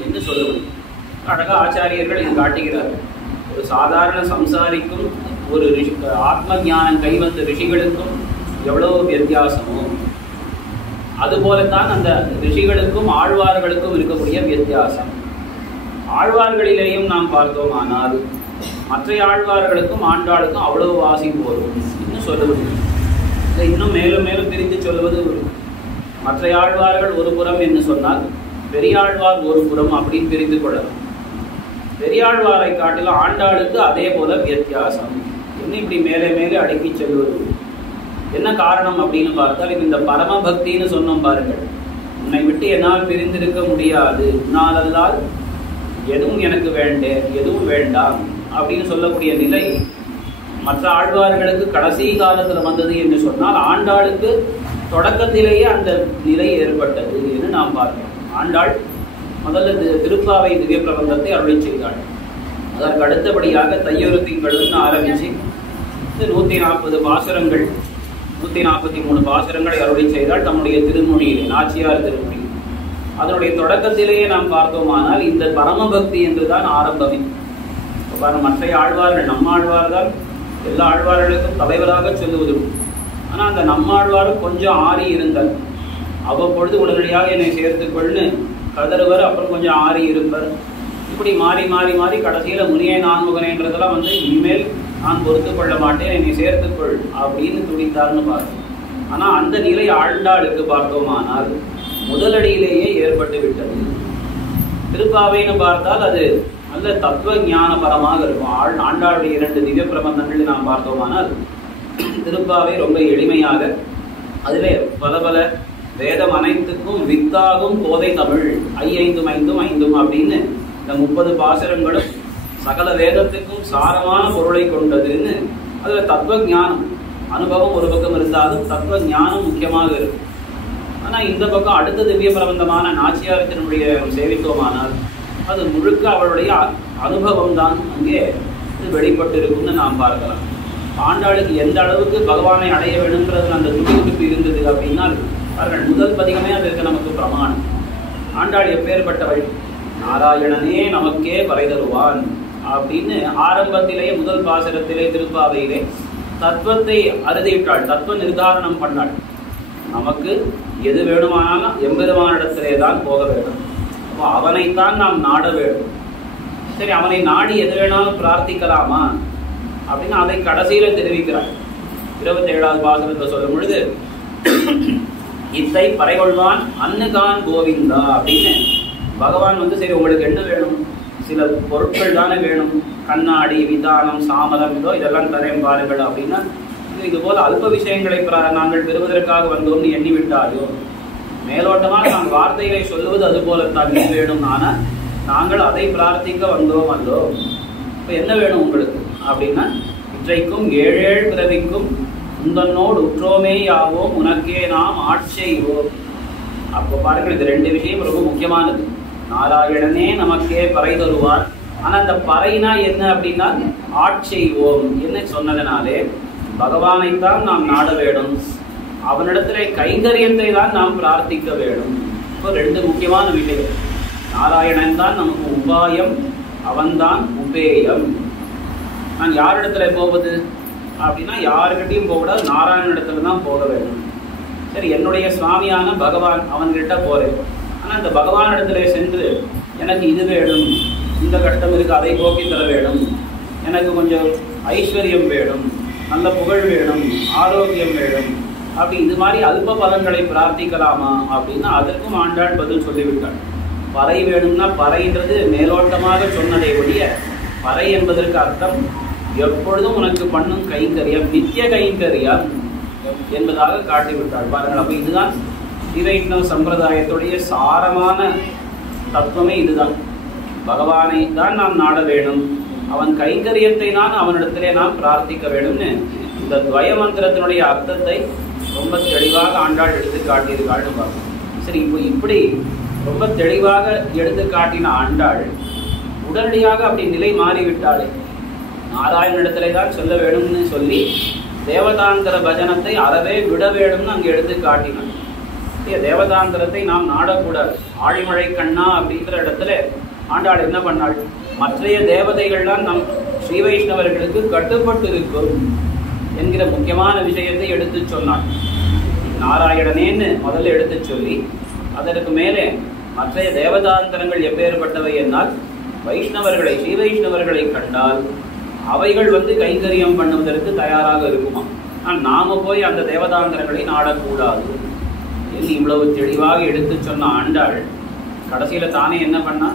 என்று சொல்லுவது அழகா ஆச்சாரியர்கள் இது காட்டுகிறார்கள். ஒரு சாதாரண சம்சாரிக்கும் ஒரு ஆத்ம ஞானம் கைவந்த ரிஷிகளுக்கும் எவ்வளவு வித்தியாசமோ அதுபோலத்தான் அந்த ரிஷிகளுக்கும் ஆழ்வார்களுக்கும் இருக்கக்கூடிய வித்தியாசம். ஆழ்வார்களிலேயும் நாம் பார்த்தோமானால் மற்ற ஆழ்வார்களுக்கும் ஆண்டாளுக்கும் அவ்வளவு வாசி போதும் இன்னும் சொல்லுவது. இதை இன்னும் மேலும் மேலும் பிரித்து சொல்லுவது, மற்ற ஆழ்வார்கள் ஒரு புறம் என்று சொன்னால் பெரியாழ்வார் ஒரு புறம் அப்படின்னு பிரித்து கொள்ளலாம். பெரியாழ்வாரை காட்டிலும் ஆண்டாளுக்கு அதே போல வித்தியாசம். என்ன இப்படி மேலே மேலே அடுக்கி செல்வது என்ன காரணம் அப்படின்னு பார்த்தால், இந்த பரமபக்தின்னு சொன்னோம் பாருங்கள், உன்னை விட்டு என்னால் பிரிந்திருக்க முடியாது, உன்னாலல்லால் எதுவும் எனக்கு எதுவும் வேண்டாம் அப்படின்னு சொல்லக்கூடிய நிலை மற்ற ஆழ்வார்களுக்கு கடைசி காலத்தில் வந்தது என்று சொன்னால் ஆண்டாளுக்கு தொடக்கத்திலேயே அந்த நிலை ஏற்பட்டது என்று நாம் பார்க்கிறோம். ஆண்டாள் முதல்ல திருப்பாவை திவ்ய பிரபந்தத்தை அருளி செய்தாள். அதற்கு அடுத்தபடியாக தையொரு திங்கள்னு ஆரம்பிச்சு 140 பாசுரங்கள் 143 பாசுரங்களை அருளி செய்தால் தம்முடைய திருமொழியிலே நாச்சியார் திருமொழி. அதனுடைய தொடக்கத்திலேயே நாம் பார்த்தோமானால் இந்த பரமபக்தி என்றுதான் ஆரம்பமே. மற்ற ஆழ்வார்கள் நம்மாழ்வார் தான் எல்லா ஆழ்வார்களுக்கும் தலைவராக சொல்லுவது. ஆனால் அந்த நம்மாழ்வாரும் கொஞ்சம் ஆறி இருந்தார். அவ்வப்பொழுது உடனடியாக என்னை சேர்த்துக்கொள்னு கதறுவர், அப்புறம் கொஞ்சம் ஆறி இருப்பர். இப்படி மாறி மாறி மாறி கடைசியில் முனியை நான்முகனேன்றதெல்லாம் இனிமேல் நான் பொறுத்து கொள்ள மாட்டேன், என்னை சேர்த்துக்கொள் அப்படின்னு துடித்தார்னு பார்த்தோம். ஆனால் அந்த நிலை ஆண்டாளுக்கு பார்த்தோமானால் முதலடியிலேயே ஏற்பட்டு விட்டது. திருப்பாவைன்னு பார்த்தால் அது நல்ல தத்துவ ஞான பரமாக இருக்கும். ஆண்டாளுடைய 2 திவ்ய பிரபந்தங்கள் நாம் பார்த்தோமானால் திருப்பாவை ரொம்ப எளிமையாக, அதிலே பல பல வேதம் அனைத்துக்கும் வித்தாகும் கோதை தமிழ் 5 5 5 அப்படின்னு இந்த 30 பாசுரங்களும் சகல வேதத்துக்கும் சாரமான பொருளை கொண்டதுன்னு அதுல தத்துவ ஞானம் அனுபவம் ஒரு பக்கம் இருந்தாலும் தத்துவ ஞானம் முக்கியமாக இருக்கும். ஆனா இந்த பக்கம் அடுத்த திவ்ய பிரபந்தமான நாச்சியாரத்தினுடைய சேவித்தோமானால் அது முழுக்க அவளுடைய அனுபவம் தான் அங்கே வெளிப்பட்டு இருக்கும்னு நாம் பார்க்கலாம். ஆண்டாளுக்கு எந்த அளவுக்கு பகவானை அடைய வேணும்ன்றது அந்த துடிதுடிப்பு இருந்தது அப்படின்னா அவர்கள் முதல் பதிகமே அதற்கு நமக்கு பிரமாணம். ஆண்டாள் எப்பேற்பட்டவள், நாராயணனே நமக்கே பறை தருவான் அப்படின்னு ஆரம்பத்திலேயே முதல் பாசுரத்திலே திருப்பாவையிலே தத்துவத்தை அறுதியிட்டாள், தத்துவ நிர்தாரணம் பண்ணாள். நமக்கு எது வேணுமானாலும் எம்பெருமானிடத்திலே தான் போக வேண்டும், அப்போ அவனைத்தான் நாம் நாட வேண்டும். சரி, அவனை நாடி எது வேணாலும் பிரார்த்திக்கலாமா அப்படின்னு அதை கடைசியில தெரிவிக்கிறார். 27வது பாசுரத்தை சொல்லும் பொழுது இத்தை பறைகொள்வான் அன்னுகான் கோவிந்தா அப்படின்னு பகவான் சரி உங்களுக்கு என்ன வேணும், சில பொருட்கள் தானே வேணும், கண்ணாடி விதானம் சாமரம் இதெல்லாம் தரேன் பாருங்கள் அப்படின்னா இது போல அல்ப விஷயங்களை நாங்கள் பெறுவதற்காக வந்தோம்னு எண்ணி விட்டாயோ, மேலோட்டமாக நான் வார்த்தைகளை சொல்லுவது அது போல தான் வேணும், ஆனால் நாங்கள் அதை பிரார்த்திக்க வந்தோம் வந்தோம். இப்போ என்ன வேணும் உங்களுக்கு அப்படின்னா இன்றைக்கும் 7 பிறவிக்கும் உந்தன்னோடு உற்றோமே யாவோம் உனக்கே நாம் ஆட்செய்வோம். அப்போ பாருங்கள், இது 2 விஷயம் ரொம்ப முக்கியமானது. நாராயணனே நமக்கே பறை தருவார். ஆனா அந்த பறைனா என்ன அப்படின்னா ஆட்செய்வோம் என்ன சொன்னதனாலே பகவானைத்தான் நாம் நாட வேணும், அவனிடத்திலே கைங்கரியத்தை தான் நாம் பிரார்த்திக்க வேணும். இப்போ 2 முக்கியமான விஷயம். நாராயணன் தான் நமக்கு உபாயம், அவன்தான் உபேயம். நான் யாரிடத்துல போவது அப்படின்னா யாருக்கிட்டையும் போகக்கூடாது, நாராயணனிடத்துல தான் போக வேண்டும். சரி, என்னுடைய சுவாமியான பகவான் அவன்கிட்ட போறேன். ஆனால் அந்த பகவான் இடத்துல சென்று எனக்கு இது வேணும், இந்த கஷ்டம் இருக்கு, அதை போக்கி தர வேணும், எனக்கு கொஞ்சம் ஐஸ்வர்யம் வேணும், நல்ல புகழ் வேணும், ஆரோக்கியம் வேணும், அப்படி இது மாதிரி அல்ப பலன்களை பிரார்த்திக்கலாமா அப்படின்னா அதற்கும் ஆண்டாள் பதில் சொல்லிவிட்டாள். பறை வேணும்னா பறைன்றது மேலோட்டமாக சொன்னதை ஒழிய பறை என்பதற்கு அர்த்தம் எப்பொழுதும் உனக்கு பண்ணும் கைங்கரியம், நித்திய கைங்கரியம் என்பதாக காட்டிவிட்டாள். பாருங்கள், அப்ப இதுதான் ஸ்ரீவைஷ்ணவ சம்பிரதாயத்துடைய சாரமான தத்துவமே இதுதான். பகவானை தான் நாம் நாட வேணும், அவன் கைங்கரியத்தை தான் அவனிடத்திலே நாம் பிரார்த்திக்க வேணும்னு இந்த துவய மந்திரத்தினுடைய அர்த்தத்தை ரொம்ப தெளிவாக ஆண்டாள் எடுத்து காட்டியிருக்காள்னு பார்க்கணும். சரி, இப்போ இப்படி ரொம்ப தெளிவாக எடுத்து காட்டின ஆண்டாள் உடனடியாக அப்படி நிலை மாறிவிட்டாளே, நாராயணனிடத்திலே தான் சொல்ல வேணும்னு சொல்லி தேவதாந்திர பஜனத்தை அறவே விட வேணும்னு அங்கே எடுத்து காட்டினாள். தேவதாந்திரத்தை நாம் நாடக்கூடாது. ஆழிமழை கண்ணா அப்படின்ற இடத்துல ஆண்டாள் என்ன பண்ணாள், மற்றைய தேவதைகள்லாம் நம் ஸ்ரீ வைஷ்ணவர்களுக்கு கட்டுப்பட்டு இருக்கும் என்கிற முக்கியமான விஷயத்தை எடுத்து சொன்னாள். நாராயணனேன்னு முதல்ல எடுத்து சொல்லி அதற்கு மேலே மற்றைய தேவதாந்திரங்கள் எப்பேற்பட்டவை என்னால் வைஷ்ணவர்களை ஸ்ரீ வைஷ்ணவர்களை கண்டால் அவைகள் கைங்கரியம் பண்ணுவதற்கு தயாராக இருக்குமா, ஆனால் நாம போய் அந்த தேவதாந்திரங்களை நாடக்கூடாது என்று இவ்வளவு தெளிவாக எடுத்து சொன்ன ஆண்டாள் கடைசியில தானே என்ன பண்ணா,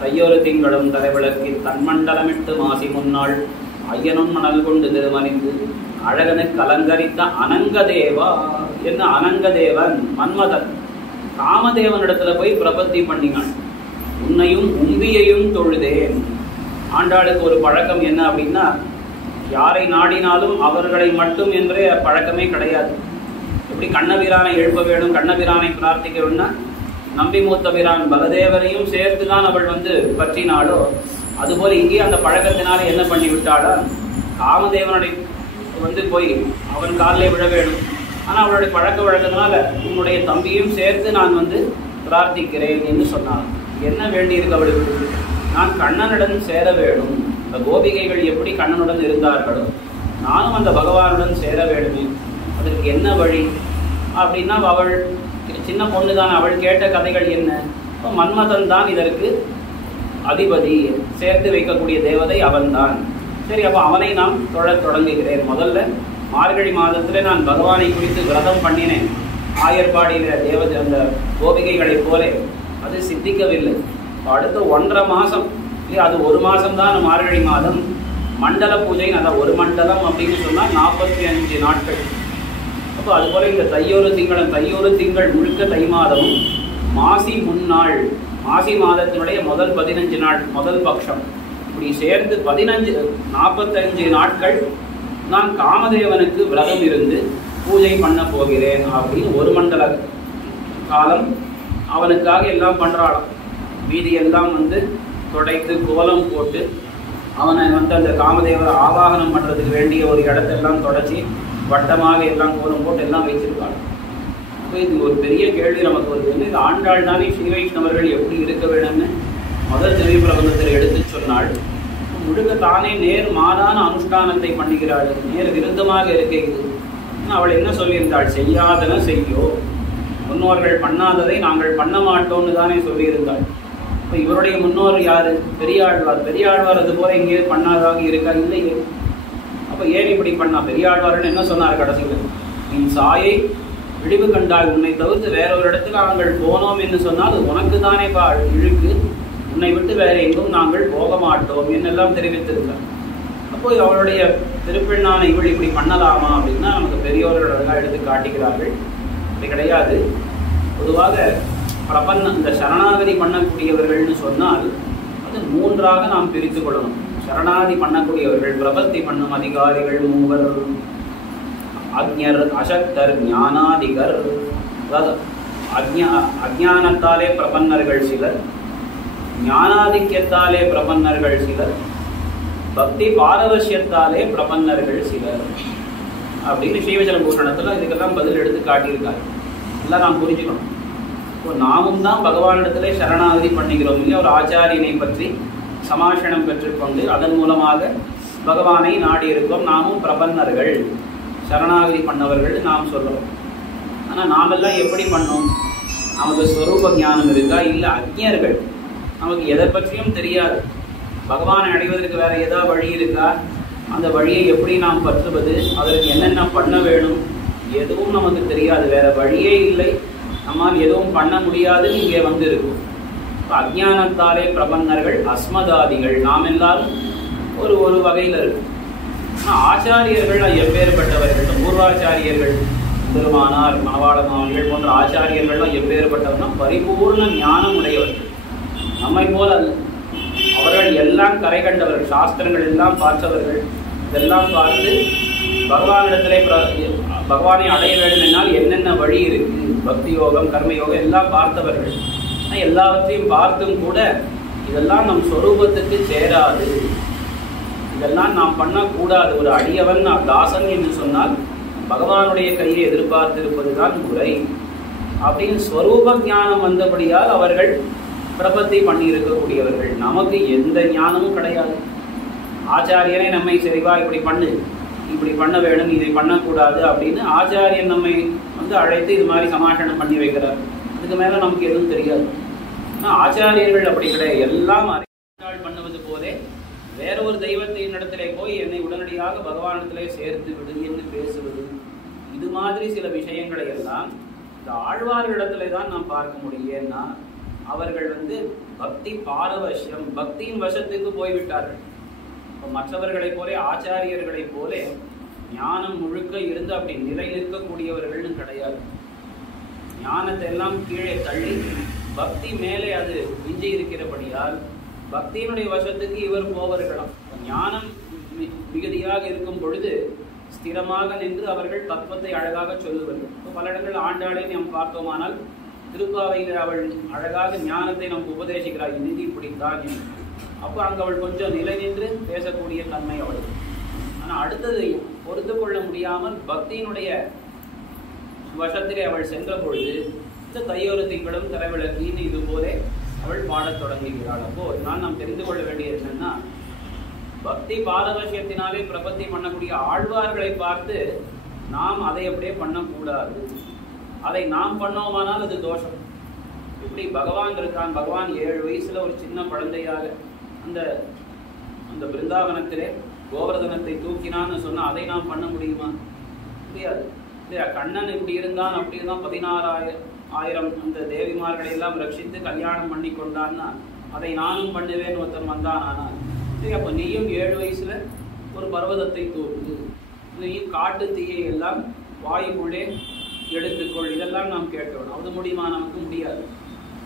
தையொரு திங்களும் தரைவிளக்கி தன்மண்டலமிட்டு மாசி முன்னாள் ஐயனும் மணல் கொண்டு திருமணிந்து அழகனு கலங்கரித்த அனங்கதேவா என்ன, அனங்கதேவன் மன்மதன் காமதேவனிடத்துல போய் பிரபத்தி பண்ணினான். உன்னையும் உம்பியையும் தொழுதேன். ஆண்டாளுக்கு ஒரு பழக்கம் என்ன அப்படின்னா, யாரை நாடினாலும் அவர்களை மட்டும் என்றே பழக்கமே கிடையாது. எப்படி கண்ணபிரானை எழுப்ப வேண்டும், கண்ணபிரானை பிரார்த்திக்க வேணும்னா நம்பி மூத்த பிரான் பலதேவரையும் சேர்த்துதான் அவள் பற்றினாலோ, அதுபோல இங்கே அந்த பழக்கத்தினால என்ன பண்ணி விட்டாளா, காமதேவனுடைய போய் அவன் காலிலே விழ வேணும். ஆனால் அவளுடைய பழக்க வழக்கத்தினால உன்னுடைய தம்பியும் சேர்த்து நான் பிரார்த்திக்கிறேன் என்று சொன்னான். என்ன வேண்டியிருக்கு அவளுக்கு? நான் கண்ணனுடன் சேர வேணும். இந்த கோபிகைகள் எப்படி கண்ணனுடன் இருந்தார்களோ நானும் அந்த பகவானுடன் சேர வேண்டுமே. அதற்கு என்ன வழி அப்படின்னா, அவள் சின்ன பொண்ணு தான். அவள் கேட்ட கதைகள் என்ன? மன்மதன் தான் இதற்கு அதிபதி, சேர்த்து வைக்கக்கூடிய தேவதை அவன்தான். சரி, அப்போ அவனை நாம் தொடங்குகிறேன். முதல்ல மார்கழி மாதத்தில் நான் பகவானை குறித்து விரதம் பண்ணினேன். ஆயர்பாடியில தேவதை அந்த கோபிகைகளைப் போல அது சித்திக்கவில்லை. அடுத்த 1.5 மாதம், அது 1 மாதம்தான் மார்கழி மாதம். மண்டல பூஜை, அதான் 1 மண்டலம் அப்படின்னு சொன்னால் 45 நாட்கள். அப்போ அதுபோல இந்த தையொரு திங்கள் முழுக்க தை மாதமும் மாசி முன்னாள், மாசி மாதத்தினுடைய முதல் 15 நாள், முதல் பட்சம், இப்படி சேர்ந்து 45 நாட்கள் நான் காமதேவனுக்கு விரதம் இருந்து பூஜை பண்ண போகிறேன் அப்படின்னு 1 மண்டல காலம் அவனுக்காக எல்லாம் பண்றாளாம். வீதியெல்லாம் துடைத்து கோலம் போட்டு அவனை அந்த காமதேவரை ஆவாகனம் பண்றதுக்கு வேண்டிய ஒரு இடத்தெல்லாம் தொடச்சி வட்டமாக எல்லாம் கோலம் போட்டு எல்லாம் வச்சிருக்காங்க. அப்போ இது ஒரு பெரிய கேள்வி நமக்கு வருது. இது ஆண்டாள் தானே ஸ்ரீ வைஷ்ணவர்கள் எப்படி இருக்க வேணும்னு முதல் திவ்ய பிரபந்தத்தில் எடுத்து சொன்னாள். முழுக்க தானே நேர் மாறான அனுஷ்டானத்தை பண்ணுகிறாள். நேர் விருத்தமாக இருக்க இது. அவள் என்ன சொல்லியிருந்தாள்? செய்யாதன செய்யோ, முன்னோர்கள் பண்ணாததை நாங்கள் பண்ண மாட்டோம்னு தானே சொல்லியிருந்தாள். இப்போ இவருடைய முன்னோர் யாரு? பெரியாழ்வார். பெரியாழ்வார் அது போல இங்கே பண்ணாதாக இருக்கா? இல்லையே. அப்போ ஏன் இப்படி பண்ணா? பெரியாழ்வார்னு என்ன சொன்னார் கடைசியில்? நீ சாயை விழிவு கண்டாய், உன்னை தவிர்த்து வேற ஒரு இடத்துல நாங்கள் போனோம் என்று சொன்னால் உனக்கு தானே இழுக்கு, உன்னை விட்டு வேற எங்கும் நாங்கள் போக மாட்டோம் என்னெல்லாம் தெரிவித்திருக்கார். அப்போ அவளுடைய திருப்பெண்ணான இவள் இப்படி பண்ணலாமா அப்படின்னா நமக்கு பெரியோர்கள் அழகாக எடுத்து காட்டுகிறார்கள். அப்படி கிடையாது. பொதுவாக இந்த சரணாகதி பண்ணக்கூடியவர்கள்னு சொன்னால் அது 3ஆக நாம் பிரித்து கொள்ளணும். சரணாகதி பண்ணக்கூடியவர்கள் பிரபத்தி பண்ணும் அதிகாரிகள் 3, அக்ஞர், அசக்தர், ஞானாதிகர். அதாவது அஜ்ஞானத்தாலே பிரபன்னர்கள் சிலர், ஞானாதிக்கியத்தாலே பிரபன்னர்கள் சிலர், பக்தி பாரவசியத்தாலே பிரபன்னர்கள் சிலர் அப்படின்னு ஸ்ரீவச்சன பூஷணத்தில் இதுக்கெல்லாம் பதில் எடுத்து காட்டியிருக்காரு. எல்லாம் நாம் புரிஞ்சுக்கணும். இப்போ நாமும் தான் பகவானிடத்திலே சரணாகதி பண்ணிக்கிறோம் இல்லையா? ஒரு ஆச்சாரியனை பற்றி சமாஷணம் பெற்றுக்கொண்டு அதன் மூலமாக பகவானை நாடி இருக்கோம். நாமும் பிரபன்னர்கள், சரணாகதி பண்ணவர்கள் நாம் சொல்கிறோம். ஆனால் நாமெல்லாம் எப்படி பண்ணோம்? நமக்கு ஸ்வரூப ஞானம் இருக்கா? இல்லை, அக்ஞர்கள். நமக்கு எதை பற்றியும் தெரியாது. பகவானை அடைவதற்கு வேற ஏதாவது வழி இருக்கா? அந்த வழியை எப்படி நாம் பற்றுவது, அதற்கு என்னென்ன பண்ண வேணும், எதுவும் நமக்கு தெரியாது. வேற வழியே இல்லை, நம்மால் எதுவும் பண்ண முடியாது. இங்கே இருக்கும். இப்போ அஜ்ஞானத்தாலே பிரபன்னர்கள், அஸ்மதாதிகள், நாம் எல்லாரும் ஒரு வகையில் இருக்கும். ஆனால் ஆச்சாரியர்கள் எப்பேற்பட்டவர்கள்? பூர்வாச்சாரியர்கள், திருமானார், மணவாள மாவனிகள் போன்ற ஆச்சாரியர்கள்லாம் எப்பேற்பட்டவர்னா பரிபூர்ண ஞானம் உடையவர்கள். நம்மை போல அல்ல. அவர்கள் எல்லாம் கரை கண்டவர்கள், சாஸ்திரங்கள் எல்லாம் பார்த்தவர்கள். இதெல்லாம் பார்த்து பகவானிடத்திலே பகவானை அடைய வேண்டும் என்னால் என்னென்ன வழி இருக்கு, பக்தி யோகம், கர்மயோகம் எல்லாம் பார்த்தவர்கள். எல்லாவற்றையும் பார்த்தும் கூட இதெல்லாம் நம் சொரூபத்துக்கு சேராது, இதெல்லாம் நாம் பண்ணக்கூடாது. ஒரு அடியவன், தாசன் என்று சொன்னால் பகவானுடைய கையை எதிர்பார்த்திருப்பதுதான் முறை அப்படின்னு ஸ்வரூப ஞானம் வந்தபடியால் அவர்கள் பிரபத்தி பண்ணி இருக்கக்கூடியவர்கள். நமக்கு எந்த ஞானமும் கிடையாது. ஆச்சாரியனே நம்மை சரிவா இப்படி பண்ணு, இப்படி பண்ண வேணும், இதை பண்ணக்கூடாது அப்படின்னு ஆச்சாரியன் நம்மை அழைத்து இது மாதிரி சமாஷணம் பண்ணி வைக்கிறார். அதுக்கு மேல நமக்கு எதுவும் தெரியாது. ஆனால் ஆச்சாரியர்கள் அப்படி கிடையாது. எல்லாம் அறிஞர்கள் பண்ணுவது போலே வேற ஒரு தெய்வத்தின் இடத்திலே போய் என்னை உடனடியாக பகவானிடத்திலே சேர்த்து விடு என்று பேசுவது, இது மாதிரி சில விஷயங்களை எல்லாம் இந்த ஆழ்வார்களிடத்திலே தான் நாம் பார்க்க முடியும். ஏன்னா அவர்கள் பக்தி பாரவசியம், பக்தியின் வசத்துக்கு போய்விட்டார்கள். இப்போ மற்றவர்களைப் போலே, ஆச்சாரியர்களைப் போலே ஞானம் முழுக்க இருந்து அப்படி நிலை நிற்கக்கூடியவர்கள்னு கிடையாது. ஞானத்தை எல்லாம் கீழே தள்ளி பக்தி மேலே அது விஞ்சி இருக்கிறபடியால் பக்தியினுடைய வசத்துக்கு இவர் போவர்களாம். ஞானம் மிகுதியாக இருக்கும் பொழுது ஸ்திரமாக நின்று அவர்கள் தத்துவத்தை அழகாக சொல்லுவார்கள். இப்போ பல இடங்கள் ஆண்டாளை நாம் பார்த்தோமானால் திருப்பாவையில் அவள் அழகாக ஞானத்தை நமக்கு உபதேசிக்கிறார். இது இப்படித்தான் அப்போ அங்கே அவள் கொஞ்சம் நிலை நின்று பேசக்கூடிய தன்மை அவளுக்கு. ஆனால் அடுத்தது பொறுத்து கொள்ள முடியாமல் பக்தியினுடைய வசத்திலே அவள் சென்ற பொழுது இந்த தையொரு திங்களும் திரைவிளக்கின்னு இது போல அவள் பாடத் தொடங்குகிறாள். அப்போ நாம் தெரிந்து கொள்ள வேண்டியது என்னன்னா, பக்தி பாரவசியத்தினாலே பிரபத்தி பண்ணக்கூடிய ஆழ்வார்களை பார்த்து நாம் அதை அப்படியே பண்ணக்கூடாது. அதை நாம் பண்ணோமானால் அது தோஷம். இப்படி பகவான் இருக்கான், பகவான் 7 வயசுல ஒரு சின்ன குழந்தையாக அந்த அந்த பிருந்தாவனத்திலே கோவர்தனத்தை தூக்கினான்னு சொன்னா அதை நாம் பண்ண முடியுமா? முடியாது இல்லையா? கண்ணன் இப்படி இருந்தான், அப்படி இருந்தான், 16,000 அந்த தேவிமார்களை எல்லாம் ரட்சித்து கல்யாணம் பண்ணி கொண்டான்னா அதை நானும் பண்ணுவேன் ஒருத்தன் வந்தான். ஆனால் சரி, அப்போ நீயும் 7 வயசுல ஒரு பர்வதத்தை தூக்கு, நீயும் காட்டு தீயை எல்லாம் வாயுக்குள்ளே எடுத்துக்கொள், இதெல்லாம் நாம் கேட்கணும். அது முடியுமா? நமக்கு முடியாது.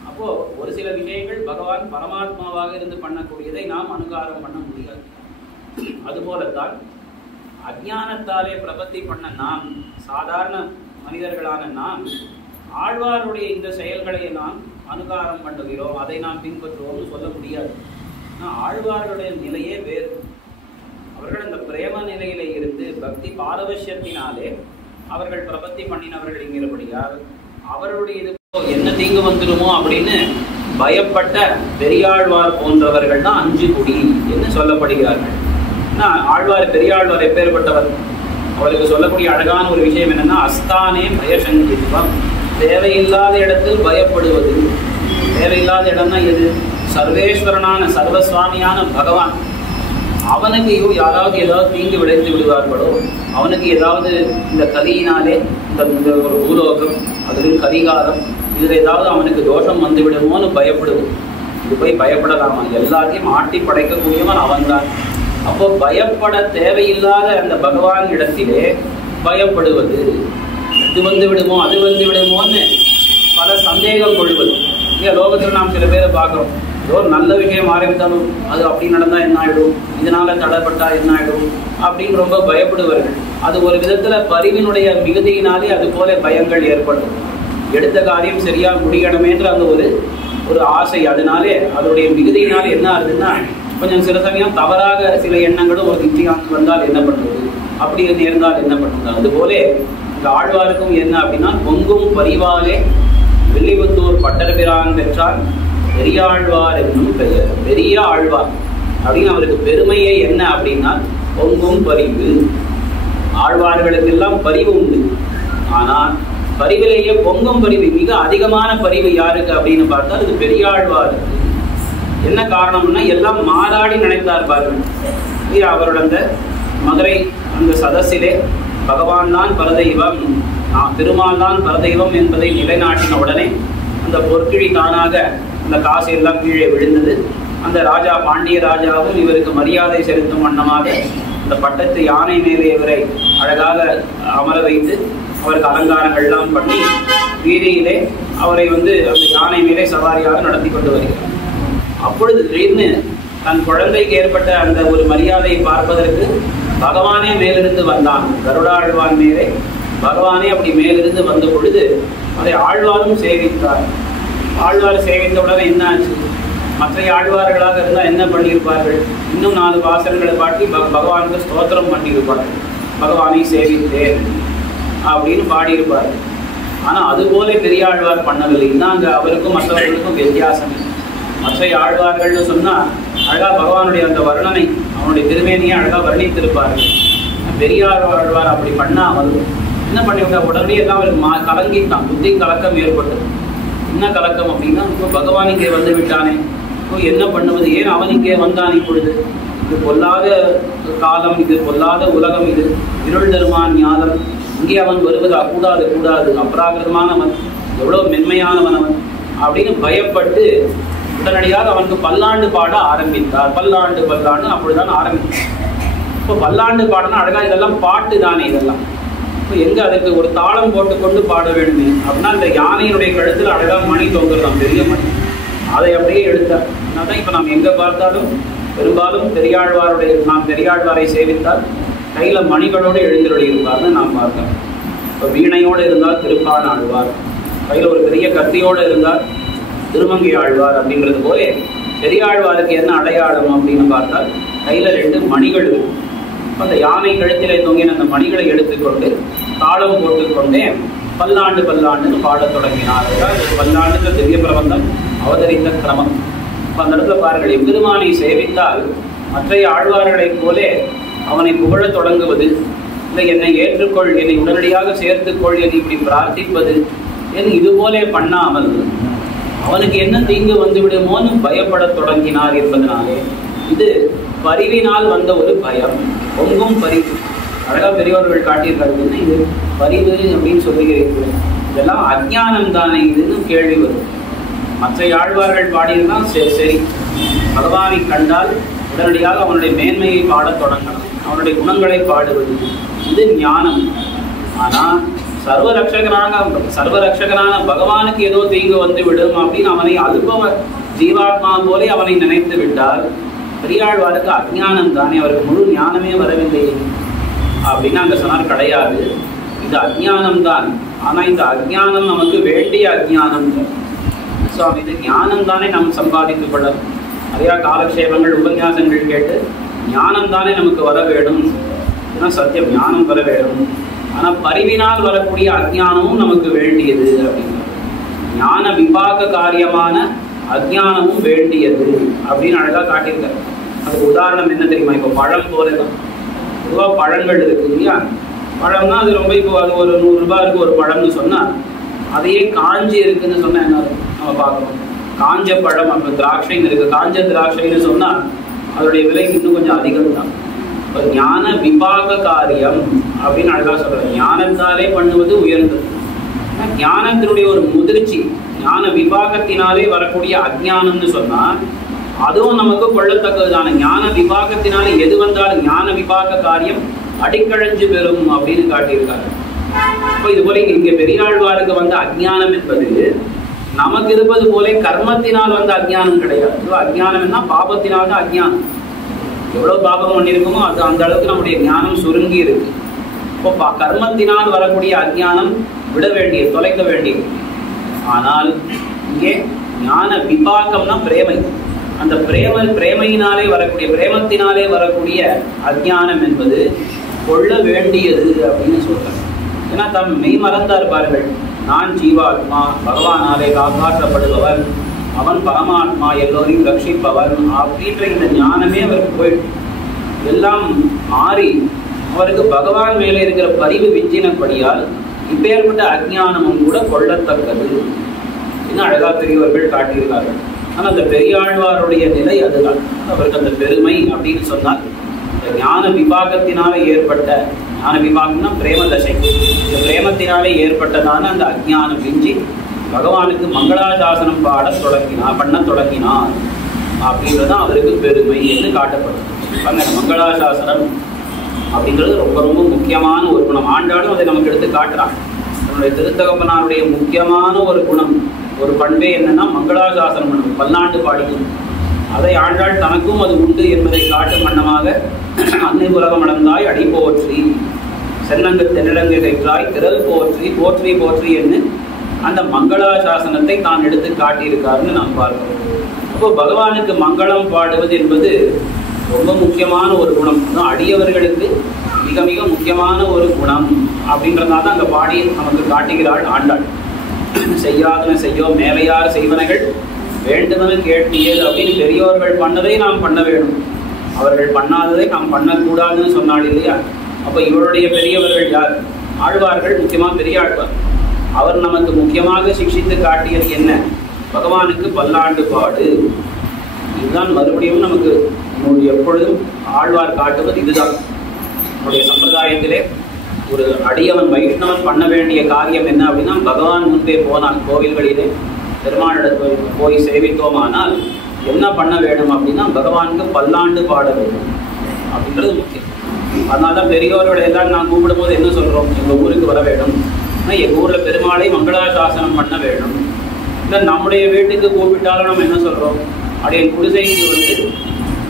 அப்போ ஒரு சில விஷயங்கள் பகவான் பரமாத்மாவாக இருந்து பண்ணக்கூடியதை நாம் அனுகாரம் பண்ண முடியாது. அதுபோலத்தான் அஜ்ஞானத்தாலே பிரபத்தி பண்ண நாம், சாதாரண மனிதர்களான நாம், ஆழ்வாருடைய இந்த செயல்களை நாம் அனுகாரம் பண்ணுகிறோம், அதை நாம் பின்பற்றுவோம்னு சொல்ல முடியாது. ஆழ்வார்களுடைய நிலையே வேறு. அவர்கள் இந்த பிரேம நிலையில இருந்து பக்தி பாரவசியத்தினாலே அவர்கள் பிரபத்தி பண்ணினவர்கள் என்கிறபடியால் அவருடைய இது என்ன தீங்கு வந்துடுமோ அப்படின்னு பயப்பட்ட பெரியாழ்வார் போன்றவர்கள் தான் 5 குடி என்று சொல்லப்படுகிறார்கள். ஆழ்வார் பெரியாழ்வார் எப்பேற்பட்டவர்? அவருக்கு சொல்லக்கூடிய அழகான ஒரு விஷயம் என்னன்னா, அஸ்தானே பயசங்கித்வம், தேவையில்லாத இடத்தில் பயப்படுவது. தேவையில்லாத இடம்னா எது? சர்வேஸ்வரனான சர்வசுவாமியான பகவான், அவனுக்கு யாராவது ஏதாவது தீங்கு விளைத்து விடுவார்களோ, அவனுக்கு ஏதாவது இந்த கலியினாலே இந்த ஒரு பூலோகம், அதிலும் கலிகாலம், இதில் ஏதாவது அவனுக்கு தோஷம் வந்து விடுமோன்னு பயப்படுவது. இது போய் பயப்படலாமா? எல்லாத்தையும் ஆட்டி படைக்கக்கூடியவன் அவன்தான். அப்போ பயப்பட தேவையில்லாத அந்த பகவான் இடத்திலே பயப்படுவது, இது வந்து விடுமோ அது வந்து விடுமோன்னு பல சந்தேகம் கொள்வது. இங்கே லோகத்தில் நாம் சில பேரை பார்க்குறோம், ஏதோ நல்ல விஷயம் ஆரம்பித்தாலும் அது அப்படி நடந்தால் என்ன ஆகிடும், இதனால தடைப்பட்டா என்ன ஆகிடும் அப்படின்னு ரொம்ப பயப்படுவார்கள். அது ஒரு விதத்தில் பரிவினுடைய மிகுதியினாலே அது போல பயங்கள் ஏற்படும். எடுத்த காரியம் சரியா முடியணுமேன்ற அந்த ஒரு ஆசை, அதனாலே அதனுடைய மிகுதியினாலே என்ன ஆகுதுன்னா, கொஞ்சம் சில சமயம் தவறாக சில எண்ணங்களும் ஒரு நிச்சயம் வந்தால் என்ன பண்ணுவது, அப்படி நேர்ந்தால் என்ன பண்ணுவது. அதுபோல இந்த ஆழ்வாருக்கும் என்ன அப்படின்னா, பொங்கும் பரிவாலே வில்லிபுத்தூர் பட்டர்பிரான் பெற்றான் பெரியாழ்வார் என்னும் பெயர். பெரிய ஆழ்வார் அப்படின்னு அவருக்கு பெருமையே என்ன அப்படின்னா, பொங்கும் பரிவு. ஆழ்வார்களுக்கு எல்லாம் பரிவு உண்டு, ஆனால் பரிவிலேயே பொங்கும் பரிவு, மிக அதிகமான பரிவு யாருக்கு அப்படின்னு பார்த்தா அது பெரியாழ்வாருக்கு. என்ன காரணம்னா, எல்லாம் மாறாடி நினைத்தார் பாருங்கள். அவரோட அந்த மதுரை அந்த சதசிலே பகவான் தான் பரதெய்வம், திருமால் தான் பரதெய்வம் என்பதை நிலைநாட்டின உடனே அந்த பொற்கிழி தானாக அந்த காசு எல்லாம் கீழே விழுந்தது. அந்த ராஜா பாண்டிய ராஜாவும் இவருக்கு மரியாதை செலுத்தும் வண்ணமாக அந்த பட்டத்து யானை மேலே இவரை அழகாக அமர வைத்து அவருக்கு அலங்காரங்கள் எல்லாம் பண்ணி வீதியிலே அவரை அந்த யானை மேலே சவாரியாக நடத்தி கொண்டு வருகிறார். அப்பொழுது திடீர்னு தன் குழந்தைக்கு ஏற்பட்ட அந்த ஒரு மரியாதையை பார்ப்பதற்கு பகவானே மேலிருந்து வந்தான். கருடாழ்வான் மேலே பகவானே அப்படி மேலிருந்து வந்த பொழுது அதை ஆழ்வாரும் சேவித்தார். ஆழ்வார் சேவித்தவுடனே என்ன ஆச்சு? மற்ற ஆழ்வார்களாக இருந்தால் என்ன பண்ணியிருப்பார்கள்? இன்னும் 4 வாசல்களை பாட்டி பகவானுக்கு ஸ்தோத்திரம் பண்ணியிருப்பார்கள், பகவானை சேவித்தேன் அப்படின்னு பாடியிருப்பார்கள். ஆனால் அதுபோல பெரியாழ்வார் பண்ணவில்லை. அங்கே அவருக்கும் மற்றவர்களுக்கும் வித்தியாசம். மற்ற ஆழ்வார்கள்னு சொன்னால் அழகா பகவானுடைய அந்த வர்ணனை, அவனுடைய திருமேனியை அழகா வர்ணித்திருப்பார்கள். பெரியாழ்வார் அப்படி பண்ணாமல் என்ன பண்ணிவிட்டா, உடனே எல்லாம் அவருக்கு கலங்கிட்டான், புத்தி கலக்கம் ஏற்பட்டது. என்ன கலக்கம் அப்படின்னா, இப்போ பகவான் இங்கே வந்து விட்டானே, இப்போ என்ன பண்ணுவது, ஏன் அவன் இங்கே வந்தான் இப்பொழுது? இது பொல்லாத காலம், இது பொல்லாத உலகம், இது இருள் தருமான் ஞானம், இங்கே அவன் வருவதா? கூடாது கூடாது, அபராகிரமானவன், எவ்வளோ மென்மையானவன் அவன் அப்படின்னு பயப்பட்டு உடனடியாக அவனுக்கு பல்லாண்டு பாட ஆரம்பித்தார். பல்லாண்டு பல்லாண்டு அப்படிதான் ஆரம்பித்தார். இப்போ பல்லாண்டு பாடனா அழகா இதெல்லாம் பாட்டு தானே இதெல்லாம். இப்போ எங்க அதுக்கு ஒரு தாளம் போட்டுக்கொண்டு பாட வேணுமே அப்படின்னா, இந்த யானையினுடைய கழுத்துல அழகா மணி தொங்குறதாம், பெரிய மணி. அதை அப்படியே எடுத்தார். அதனால்தான் இப்போ நாம் எங்க பார்த்தாலும் பெரும்பாலும் நாம் பெரியாழ்வாரை சேவித்தால் கையில மணிகளோடு எழுந்தருளி இருப்பார்னு நாம் பார்த்தோம். இப்போ வீணையோடு இருந்தால் திருப்பான் ஆழ்வார், கையில ஒரு பெரிய கத்தியோடு இருந்தால் திருமங்கை ஆழ்வார் அப்படிங்கிறது போல பெரியாழ்வாருக்கு என்ன அடையாளம் அப்படின்னு பார்த்தால் கையில 2 மணிகள் இருக்கும். அந்த யானை கழுத்திலே தொங்கின அந்த மணிகளை எடுத்துக்கொண்டு தாளம் போட்டுக்கொண்டே பல்லாண்டு பல்லாண்டுன்னு பாடத் தொடங்கினார். பல்லாண்டுன்ற திவ்ய பிரபந்தம் அவதரித்த கிரமம். அந்த இடத்துல பாருங்கள், எம்பெருமானை சேவித்தால் மற்றைய ஆழ்வார்களைப் போலே அவனை புகழத் தொடங்குவது, இல்லை என்னை ஏற்றுக்கொள், என்னை உடனடியாக சேர்த்துக்கொள், என்னை இப்படி பிரார்த்திப்பது என்று இதுபோலே பண்ணாமல் அவனுக்கு என்ன தீங்கு வந்து விடுமோன்னு பயப்படத் தொடங்கினார் என்பதனாலே இது பரிவினால் வந்த ஒரு பயம். பொங்கும் பரிவு அழகா பெரியவர்கள் காட்டியிருக்காரு. இது பரிவு அப்படின்னு சொல்லுகிறீர்கள், இதெல்லாம் அஜ்ஞானம் தானே இதுன்னு கேள்வி வரும். மற்ற ஆழ்வார்கள் பாடியிருந்தான் சரி, பகவானை கண்டால் உடனடியாக அவனுடைய மேன்மையை பாடத் தொடங்கணும், அவனுடைய குணங்களை பாடுவது, இது ஞானம். ஆனால் சர்வரட்சகனான பகவானுக்கு ஏதோ தீங்கு வந்து விடும் அப்படின்னு அவனை அனுபவ ஜீவாத்மா போலே அவனை நினைத்து விட்டால் பெரியாழ்வாருக்கு அஜ்ஞானம் தானே, அவருக்கு முழு ஞானமே வரவில்லை அப்படின்னு அங்க சொன்னார். கிடையாது, இது அஜ்ஞானம் தான். ஆனா இந்த அஜ்ஞானம் நமக்கு வேண்டிய அஜ்ஞானம். சுவாமி, இது ஞானம் தானே நாம் சம்பாதித்துக் கொள்ளணும். நிறையா காலக்ஷேபங்கள் உபன்யாசங்கள் கேட்டு ஞானம் தானே நமக்கு வர வேணும், சத்தியம் ஞானம் வர வேணும். ஆனா பரிவினால் வரக்கூடிய அஜ்ஞானமும் நமக்கு வேண்டியது அப்படின்னா ஞான விபாக காரியமான அஜ்ஞானமும் வேண்டியது அப்படின்னு அழகா காட்டியிருக்காரு. அதுக்கு உதாரணம் என்ன தெரியுமா? இப்போ பழம் போலதான் பொதுவாக பழங்கள் இருக்கு இல்லையா? பழம்னா அது ரொம்ப, இப்போ அது ஒரு 100 ரூபாய் இருக்கு ஒரு பழம்னு சொன்னா, அதையே காஞ்சி இருக்குன்னு சொன்னா என்ன நம்ம பார்க்கணும். காஞ்ச பழம், அப்போ திராட்சைன்னு இருக்கு, காஞ்ச திராட்சைன்னு சொன்னா அதோடைய விலை இன்னும் கொஞ்சம் அதிகம் தான். இப்போ ஞான விபாக காரியம் அப்படின்னு அழகா சொல்றாரு. ஞானத்தாலே பண்ணுவது உயர்ந்தது. ஞானத்தினுடைய ஒரு முதிர்ச்சி, ஞான விபாகத்தினாலே வரக்கூடிய அஜ்ஞானம்னு சொன்னா அதுவும் நமக்கு கொள்ளத்தக்கதுதான. ஞான விபாகத்தினாலே எது வந்தாலும் ஞான விபாக காரியம் அடிக்கழஞ்சு பெறும் அப்படின்னு காட்டியிருக்காரு. இப்போ இது போல இங்க பெரியாழ்வாருக்கு வந்த அஜ்ஞானம் என்பது நமக்கு இருப்பது போல கர்மத்தினால் வந்த அஜ்ஞானம் கிடையாது. அஜ்ஞானம் என்ன? பாபத்தினால் தான் அஜ்ஞானம். எவ்வளவு பாபம் பண்ணியிருக்குமோ அது அந்த அளவுக்கு நம்முடைய ஞானம் சுருங்கி இருக்கு. இப்போ கர்மத்தினால் வரக்கூடிய அஜ்ஞானம் விட வேண்டியது, தொலைக்க வேண்டியது. ஆனால் இங்கே ஞான விபாகம்னா பிரேமை. அந்த பிரேமையினாலே வரக்கூடிய, பிரேமத்தினாலே வரக்கூடிய அஜ்ஞானம் என்பது கொள்ள வேண்டியது அப்படின்னு சொல்றாங்க. ஏன்னா தம் மெய் மறந்தா இருப்பார்கள். நான் ஜீவாத்மா, பகவானாலே காப்பாற்றப்படுபவர், அவன் பரமாத்மா, எல்லோரையும் ரட்சிப்பவன் அப்படின்ற இந்த ஞானமே அவருக்கு போயிட்டு எல்லாம் மாறி அவருக்கு பகவான் மேலே இருக்கிற பரிவு விஞ்சினபடியால் இப்பேற்பட்ட அஜ்ஞானமும் கூட கொள்ளத்தக்கது இன்னும் அழகா பெரியவர்கள் காட்டியிருக்கார்கள். ஆனால் அந்த பெரியாழ்வாருடைய நிலை அதுதான். அவருக்கு அந்த பெருமை அப்படின்னு சொன்னால் இந்த ஞான விபாகத்தினாலே ஏற்பட்ட, ஞான விபாகம்னா பிரேம தசை, இந்த பிரேமத்தினாலே ஏற்பட்டதான அந்த அஜ்ஞானம் விஞ்சி பகவானுக்கு மங்களாசாசனம் பண்ண தொடங்கினார் அப்படின்றதான் அவருக்கு பெருமை என்று காட்டப்படும். அந்த மங்களாசாசனம் அப்படிங்கிறது ரொம்ப ரொம்ப முக்கியமான ஒரு குணம். ஆண்டாலும் அதை நமக்கு எடுத்து காட்டுறான். நம்முடைய திருத்தகப்பனாருடைய முக்கியமான ஒரு குணம், ஒரு பண்பே என்னன்னா மங்களாசாசனம் பண்ணும், பல்லாண்டு பாடிக்கணும். அதை ஆண்டாள் தனக்கும் அது உண்டு என்பதை காட்டும் வண்ணமாக அன்னை உலகம் அடந்தாய் அடி போற்றி, சென்னங்கு தென்னிலங்கை கைற்றாய் திரள் போற்றி, போற்றி போற்றி என்று அந்த மங்களாசாசனத்தை தான் எடுத்து காட்டியிருக்காருன்னு நாம் பார்க்கிறோம். அப்போ பகவானுக்கு மங்களம் பாடுவது என்பது ரொம்ப முக்கியமான ஒரு குணம். அடியவர்களுக்கு மிக மிக முக்கியமான ஒரு குணம் அப்படின்றதால அந்த பாடி நமக்கு காட்டுகிறாள் ஆண்டாள். செய்யாதன செய்யோ மேலையார் செய்வனைகள் வேண்டுமென கேட்டியது அப்படின்னு பெரியோர்கள் பண்ணதை நாம் பண்ண வேண்டும், அவர்கள் பண்ணாததை நாம் பண்ணக்கூடாதுன்னு சொன்னாள் இல்லையா? அப்போ இவருடைய பெரியவர்கள் யார்? ஆழ்வார்கள், முக்கியமாக பெரிய ஆழ்வார். அவர் நமக்கு முக்கியமாக சிக்ஷித்து காட்டியது என்ன? பகவானுக்கு பல்லாண்டு பாடு. இதுதான் மறுபடியும் நமக்கு எப்பொழுதும் ஆழ்வார் காட்டுவது இதுதான். நம்முடைய சம்பிரதாயத்திலே ஒரு அடியவன் வைஷ்ணவன் பண்ண வேண்டிய காரியம் என்ன அப்படின்னா, பகவான் முன்பே போனால் கோவில்களிலே பெருமாளிடத்தில் போய் சேவித்தோமானால் என்ன பண்ண வேண்டும் அப்படின்னா பகவானுக்கு பல்லாண்டு பாட வேண்டும் அப்படிங்கிறது முக்கியம். அதனால்தான் பெரியோர்கள் எல்லாம் நான் கூப்பிடும் போது என்ன சொல்றோம், எங்கள் ஊருக்கு வர வேண்டும், எங்கள் ஊரில் பெருமாளை மங்களாசாசனம் பண்ண வேண்டும். இல்லை நம்முடைய வீட்டுக்கு கூப்பிட்டாலும் நம்ம என்ன சொல்றோம், அப்படியே குடிசைக்கு வந்து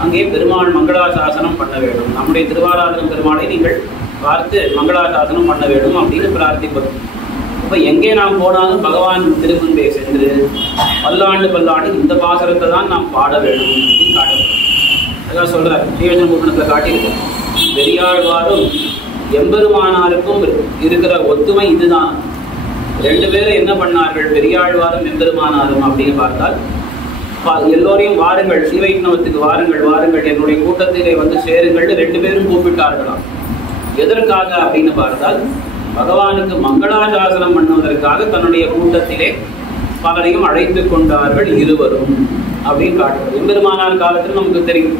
அங்கே பெருமாள் மங்களாசாசனம் பண்ண வேண்டும், நம்முடைய திருவாராதனம் பெருமாளை நீங்கள் பார்த்து மங்களாசாசனம் பண்ண வேண்டும் அப்படின்னு பிரார்த்திப்பது. அப்ப எங்கே நாம் போனாலும் பகவான் திருமுன்பே சென்று பல்லாண்டு பல்லாண்டு இந்த பாசுரத்தை தான் நாம் பாட வேண்டும் அப்படின்னு காட்டணும். அதான் சொல்ற ஸ்ரீவச்சன பூரணத்துல காட்டியிருக்கோம். பெரியாழ்வாரும் எம்பெருமானாருக்கும் இருக்கிற ஒத்துமை இதுதான். ரெண்டு பேரும் என்ன பண்ணார்கள், பெரியாழ்வாரும் எம்பெருமானாரும் அப்படின்னு பார்த்தால், எல்லோரையும் வாருங்கள், ஸ்ரீவைஷ்ணவத்துக்கு வாருங்கள் வாருங்கள், என்னுடைய கூட்டத்திலே வந்து சேருங்கள் ரெண்டு பேரும் கூப்பிட்டார்களாம். எதற்காக அப்படின்னு பார்த்தால், பகவானுக்கு மங்களாசாசனம் பண்ணுவதற்காக தன்னுடைய கூட்டத்திலே பலரையும் அழைத்து கொண்டார்கள் இருவரும் அப்படின்னு காட்டுறது. எம்பெருமானார் காலத்தில் நமக்கு தெரியும்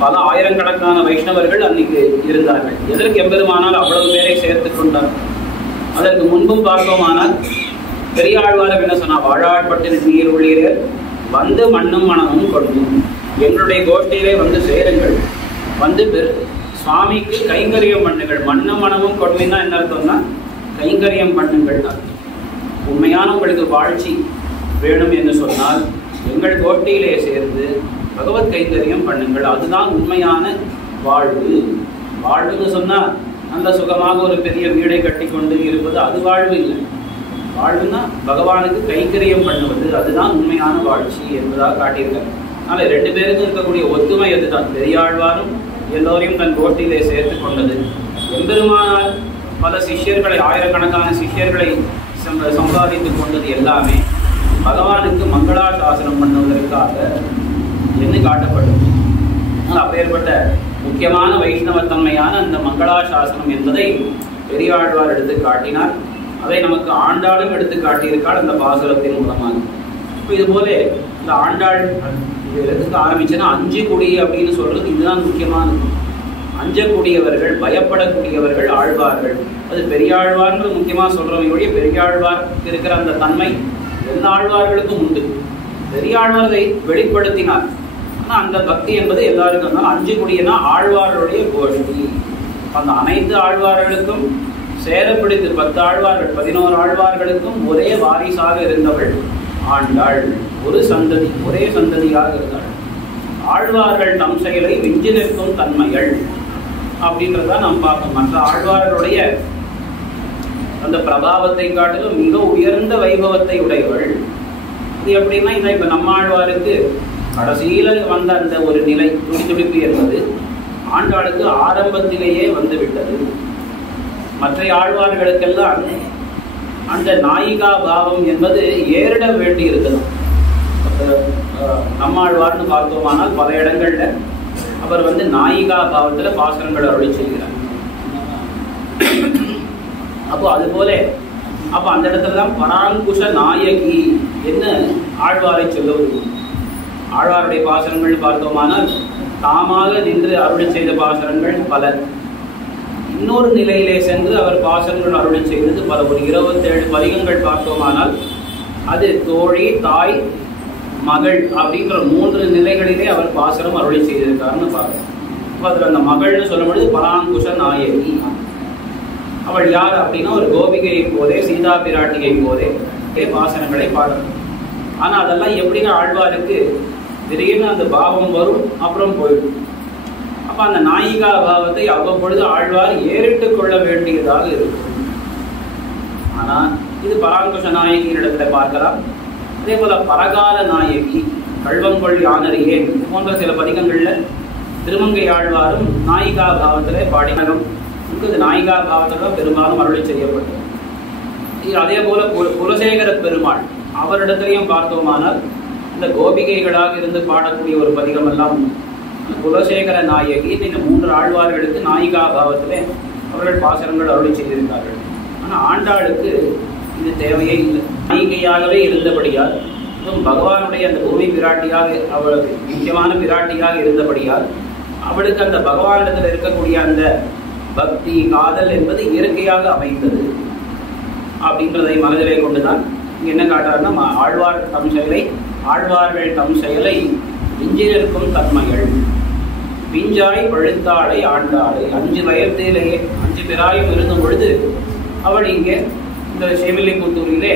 பல ஆயிரக்கணக்கான வைஷ்ணவர்கள் அன்னைக்கு இருந்தார்கள். எதற்கு எம்பெருமானார் அவ்வளவு பேரை சேர்த்து கொண்டார்? அதற்கு முன்பும் பார்த்தோமானால் பெரியாழ்வார் என்ன சொன்னா, வாழாட்பட்டு நீர் உள்ளீரே வந்து மண்ணும் மனமும் கொடுக்கும், எங்களுடைய கோஷ்டியிலே வந்து சேருங்கள், வந்து சுவாமிக்கு கைங்கரியம் பண்ணுங்கள். மண்ணும் மனமும் கொடுமைன்னா என்ன அர்த்தம்னா கைங்கரியம் பண்ணுங்கள். உண்மையான உங்களுக்கு வாழ்ச்சி வேணும் என்று சொன்னால் எங்கள் கோஷ்டியிலே சேர்ந்து பகவத் கைங்கரியம் பண்ணுங்கள். அதுதான் உண்மையான வாழ்வு. வாழ்வுன்னு சொன்னா நல்ல சுகமாக ஒரு பெரிய வீடை கட்டி கொண்டு இருப்பது அது வாழ்வு இல்லை. வாழ்வுன்னா பகவானுக்கு கைங்கரியம் பண்ணுவது, அதுதான் உண்மையான வாழ்ச்சி என்பதாக காட்டியிருக்காங்க. அதனால ரெண்டு பேருக்கும் இருக்கக்கூடிய ஒத்துமை அதுதான். பெரியாழ்வாரும் எல்லோரையும் தன் கோட்டிலே சேர்த்து கொண்டது. எம்பெருமானார் பல சிஷ்யர்களை, ஆயிரக்கணக்கான சிஷ்யர்களை சம்பாதித்துக் கொண்டது எல்லாமே பகவானுக்கு மங்களாசாசனம் பண்ணுவதற்காக என்று காட்டப்பட்டது. அப்பேற்பட்ட முக்கியமான வைஷ்ணவத்தன்மையான அந்த மங்களாசாசனம் என்பதை பெரியாழ்வார் எடுத்து காட்டினார். அதை நமக்கு ஆண்டாளும் எடுத்து காட்டியிருக்காள் அந்த பாசுரத்தின் மூலமாக. இப்போ இது போல இந்த ஆண்டாள் எதுக்கு ஆரம்பிச்சுன்னா, அஞ்சு குடி அப்படின்னு சொல்றது இதுதான் முக்கியமானது. அஞ்சக்கூடியவர்கள், பயப்படக்கூடியவர்கள் ஆழ்வார்கள். அது பெரியாழ்வார்ன்றது முக்கியமா சொல்றோம். இவருடைய பெரியாழ்வாருக்கு இருக்கிற அந்த தன்மை எல்லா ஆழ்வார்களுக்கும் உண்டு. பெரியாழ்வாரை வெளிப்படுத்தினார். ஆனா அந்த பக்தி என்பது எல்லாருக்கும் இருந்தாலும் அஞ்சு குடியனா ஆழ்வார்களுடைய கோஷ்டி. அந்த அனைத்து ஆழ்வார்களுக்கும் சேரப்பிடித்து 10 ஆழ்வார்கள் 11 ஆழ்வார்களுக்கும் ஒரே வாரிசாக இருந்தவள் ஆண்டாள். ஒரு சந்ததி, ஒரே சந்ததியாக இருந்தாள். ஆழ்வார்கள் தம் செயலை விஞ்சி நிற்கும் தன்மைகள் அப்படின்றத நாம் பார்ப்போம். மற்ற ஆழ்வார்களுடைய அந்த பிரபாவத்தை காட்டிலும் மிக உயர்ந்த வைபவத்தை உடையவள். இது எப்படின்னா, இதை இப்ப நம்ம ஆழ்வாருக்கு கடைசியில வந்த அந்த ஒரு நிலை துடிதுடிப்பு என்பது ஆண்டாளுக்கு ஆரம்பத்திலேயே வந்து விட்டது. மற்ற ஆழ்வார்களுக்கெல்லாம் அந்த நாயிகா பாவம் என்பது ஏறிட வேண்டி இருக்குது. நம்மாழ்வார்னு பார்த்தோமானால் பல இடங்கள்ல அவர் வந்து நாயிகா பாவத்துல பாசனங்கள் அருளி செய்கிறார். அப்போ அது போல அப்ப அந்த இடத்துலதான் பராங்குஷ நாயகி என்ன ஆழ்வாரை சொல்லுவது. ஆழ்வாருடைய பாசனங்கள் பார்த்தோமானால் தாமாக நின்று அருளி செய்த பாசனங்கள் பல. இன்னொரு நிலையிலே சென்று அவர் பாசனங்கள் அருளி செய்தது பல. ஒரு 27 பதிகங்கள் பார்த்தோமானால் அது தோழி, தாய், மகள் அப்படின்ற 3 நிலைகளிலே அவர் பாசனம் அருளி செய்திருக்காருன்னு பார்க்கிறோம். அதுல அந்த மகள்னு சொல்லும்பொழுது பராங்குஷ நாயகி. அவள் யார் அப்படின்னா ஒரு கோபிகையை போதே, சீதா பிராட்டியை போதே பாசனங்களை பாடணும். ஆனா அதெல்லாம் எப்படின்னா ஆழ்வாருக்கு திடீர்னு அந்த பாவம் வரும், அப்புறம் போயிடும். அப்ப அந்த நாயிகா பாவத்தை அவ்வப்பொழுது ஆழ்வார் ஏறிட்டு கொள்ள வேண்டியதாக இருக்கும். ஆனா இது பராங்குஷ நாயகியின் இடத்துல பார்க்கலாம். அதே போல பரகால நாயகி, கள்வங்கொள் யானறியே போன்ற சில பதிகங்கள்ல திருமங்கை ஆழ்வாரும் நாயிகா பாவத்திலே பாடினரும் இது நாயிகா பாவத்துல பெரும்பாலும் அருளை செய்யப்பட்டது. அதே போல குலசேகர பெருமாள் அவரிடத்திலையும் பார்த்தோமானால் இந்த கோபிகைகளாக இருந்து பாடக்கூடிய ஒரு பதிகம் எல்லாம் குலசேகர நாயகி இந்த 3 ஆழ்வார்களுக்கு நாயிகா பாவத்திலே அவர்கள் பாசனங்கள் அருளை செய்திருந்தார்கள். ஆனா ஆண்டாளுக்கு இது தேவையே இல்லை. நாயிகையாகவே இருந்தபடியால், பகவானுடைய அந்த பூமி பிராட்டியாக, அவள் முக்கியமான பிராட்டியாக இருந்தபடியால் அவளுக்கு அந்த பகவானிடத்தில் இருக்கக்கூடிய அந்த பக்தி, காதல் என்பது இயற்கையாக அமைந்தது. அப்படின்றதை மனதிலே கொண்டுதான் என்ன காட்டாருன்னா, ஆழ்வார் தம் செயலை, ஆழ்வார்கள் தம் செயலை விஞ்சி நிற்கும் தன்மைகள். பிஞ்சாய் பழுத்தாளை ஆண்டாளை. 5 வயதிலேயே 5 பிராயம் இருந்தும் பொழுது அவள் இங்கே இந்த ஸ்ரீவில்லிபுத்தூரிலே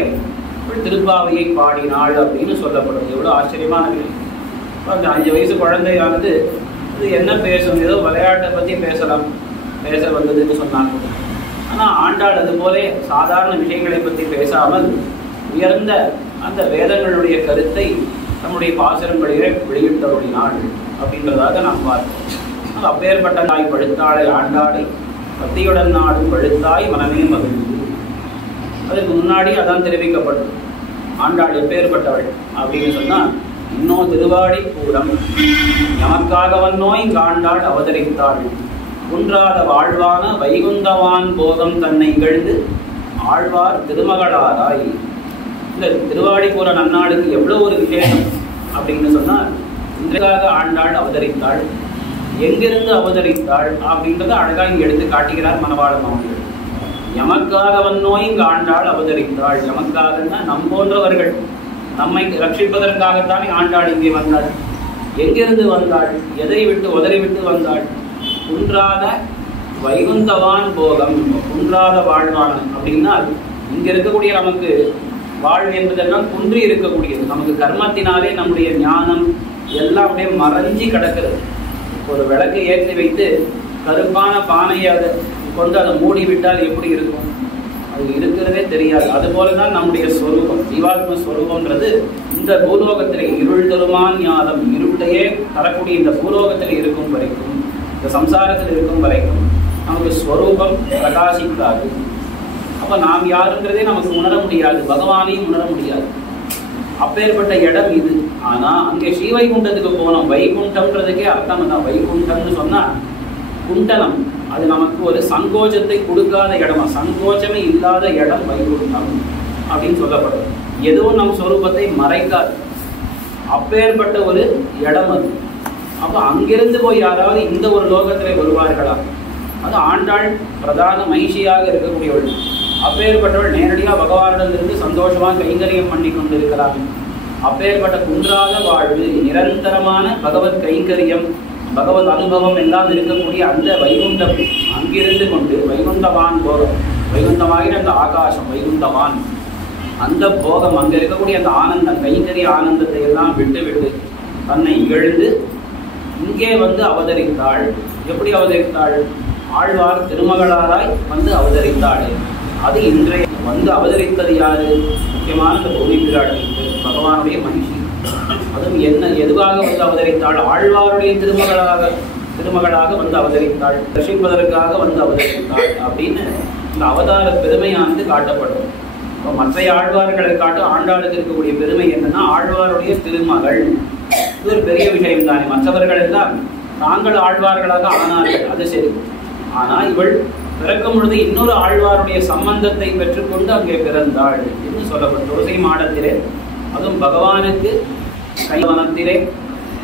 திருப்பாவையை பாடினாள் அப்படின்னு சொல்லப்படுது. எவ்வளவு ஆச்சரியமான நிலை. அந்த 5 வயசு குழந்தையானது இது என்ன பேசும், ஏதோ விளையாட்டை பத்தி பேசலாம், பேச வந்ததுன்னு சொன்னாங்க. ஆனால் ஆண்டாள் அது போல சாதாரண விஷயங்களை பற்றி பேசாமல் உயர்ந்த அந்த வேதங்களுடைய கருத்தை நம்முடைய பாசுரங்களிலே வெளியிட்டருளினாள் அப்படின்றதாக நாம் பார்த்தோம். அப்பேற்பட்ட நாய் பழுத்தாளை ஆண்டாளை பக்தியுடன் நாடும் பழுத்தாய் மனமே மகிழ்ந்து. அதுக்கு முன்னாடி அதான் தெரிவிக்கப்பட்டது. ஆண்டாள் எப்பேற்பட்டவள் அப்படின்னு சொன்னால், இன்னும் திருவாடி பூரம் எமக்காகவன் நோய் ஆண்டாள் அவதரித்தாள், குன்றாத வாழ்வான வைகுந்தவான் போகம் தன்னை இகழ்ந்து ஆழ்வார் திருமகளாராய். இந்த திருவாடிபுர நன்னாளுக்கு எவ்வளோ ஒரு விசேஷம் அப்படின்னு சொன்னால், இன்றைக்காக ஆண்டாள் அவதரித்தாள், எங்கிருந்து அவதரித்தாள் அப்படின்றத அழகாக இங்கே எடுத்து காட்டுகிறார் மணவாள மாமனிகள். எமக்காகவன் நோய் இங்கு ஆண்டாள் அவதரித்தாள். எமக்காகன்னா நம் போன்றவர்கள் நம்மை ரட்சிப்பதற்காகத்தான் ஆண்டாள் இங்கே வந்தாள். எங்கிருந்து வந்தாள், எதை விட்டு உதறிவிட்டு வந்தாள்? குன்றாத வைகுந்தவான் போகம், குன்றாத வாழ்வான அப்படின்னா இங்க இருக்கக்கூடிய நமக்கு வாழ்வு என்பதெல்லாம் குன்றி இருக்கக்கூடியது. நமக்கு கர்மத்தினாலே நம்முடைய ஞானம் எல்லாம் அப்படியே மறைஞ்சி கிடக்கிறது. ஒரு விளக்கை ஏற்றி வைத்து கருப்பான பானையை அதை கொண்டு அதை மூடி விட்டால் எப்படி இருக்கும்? அது இருக்கிறதே தெரியாது. அதுபோலதான் நம்முடைய ஸ்வரூபம், ஜீவாத்ம ஸ்வரூபம்ன்றது இந்த பூலோகத்திலே இருள் தருமான் ஞானம், இருட்டையே தரக்கூடிய இந்த பூலோகத்தில் இருக்கும் வரைக்கும், இந்த சம்சாரத்தில் இருக்கும் வரைக்கும் நமக்கு ஸ்வரூபம் பிரகாசிக்காது. அப்ப நாம் யாருங்கிறதே நமக்கு உணர முடியாது, பகவானையும் உணர முடியாது. அப்பேற்பட்ட இடம் இது. ஆனா அங்கே ஸ்ரீவைகுண்டத்துக்கு போனோம். வைகுண்டம்ன்றதுக்கே அர்த்தம் தான். வைகுண்டம்னு சொன்னா குண்டலம், அது நமக்கு ஒரு சங்கோச்சத்தை கொடுக்காத இடமா, சங்கோச்சமே இல்லாத இடம் வைகுண்டம் அப்படின்னு சொல்லப்படுது. எதுவும் நம் சொரூபத்தை மறைக்காது, அப்பேற்பட்ட ஒரு இடம் அது. அப்ப அங்கிருந்து போய் யாராவது இந்த ஒரு லோகத்திலே வருவார்களா? அது ஆண்டாள் பிரதான மகிழ்ச்சியாக இருக்கக்கூடியவள். அப்பேற்பட்டவள் நேரடியாக பகவானிடமிருந்து சந்தோஷமாக கைங்கரியம் பண்ணி கொண்டிருக்கிறாள். அப்பேற்பட்ட குன்றாத வாழ்வு, நிரந்தரமான பகவத் கைங்கரியம், பகவத் அனுபவம் எல்லாம் இருக்கக்கூடிய அந்த வைகுண்டம், அங்கிருந்து கொண்டு வைகுண்டவான் போகம், வைகுண்டமாகிற அந்த ஆகாசம் வைகுண்டவான், அந்த போகம், அங்க இருக்கக்கூடிய அந்த ஆனந்தம், கைங்கரிய ஆனந்தத்தை எல்லாம் விட்டு விட்டு தன்னை இகழ்ந்து இங்கே வந்து அவதரித்தாள். எப்படி அவதரித்தாள்? ஆழ்வார் திருமகளாராய் வந்து அவதரித்தாள். அது இன்றைய வந்து அவதரித்தது யாரு? முக்கியமான இந்த பூமி பிராட்டி, பகவானுடைய மகிழ்ச்சி. அதுவும் என்ன, எதுவாக வந்து அவதரித்தாள்? ஆழ்வாருடைய திருமகளாக வந்து அவதரித்தாள், தரிசிப்பதற்காக வந்து அவதரித்தாள் அப்படின்னு இந்த அவதார பெருமையானது காட்டப்படும். இப்போ மற்ற ஆழ்வார்களை காட்டும் ஆண்டாளுக்கு இருக்கக்கூடிய பெருமை என்னன்னா, ஆழ்வாருடைய திருமகள். இது ஒரு பெரிய விஷயம் தானே. மற்றவர்கள் எல்லாம் தாங்கள் ஆழ்வார்களாக ஆனார்கள், அது சரி. ஆனா இவள் பிறக்கும் பொழுது இன்னொரு ஆழ்வாருடைய சம்பந்தத்தை பெற்றுக்கொண்டு அங்கே பிறந்தாள் என்று சொல்லப்படும். துளசி மாடத்திலே, அதுவும் பகவானுக்கு கைவனத்திலே,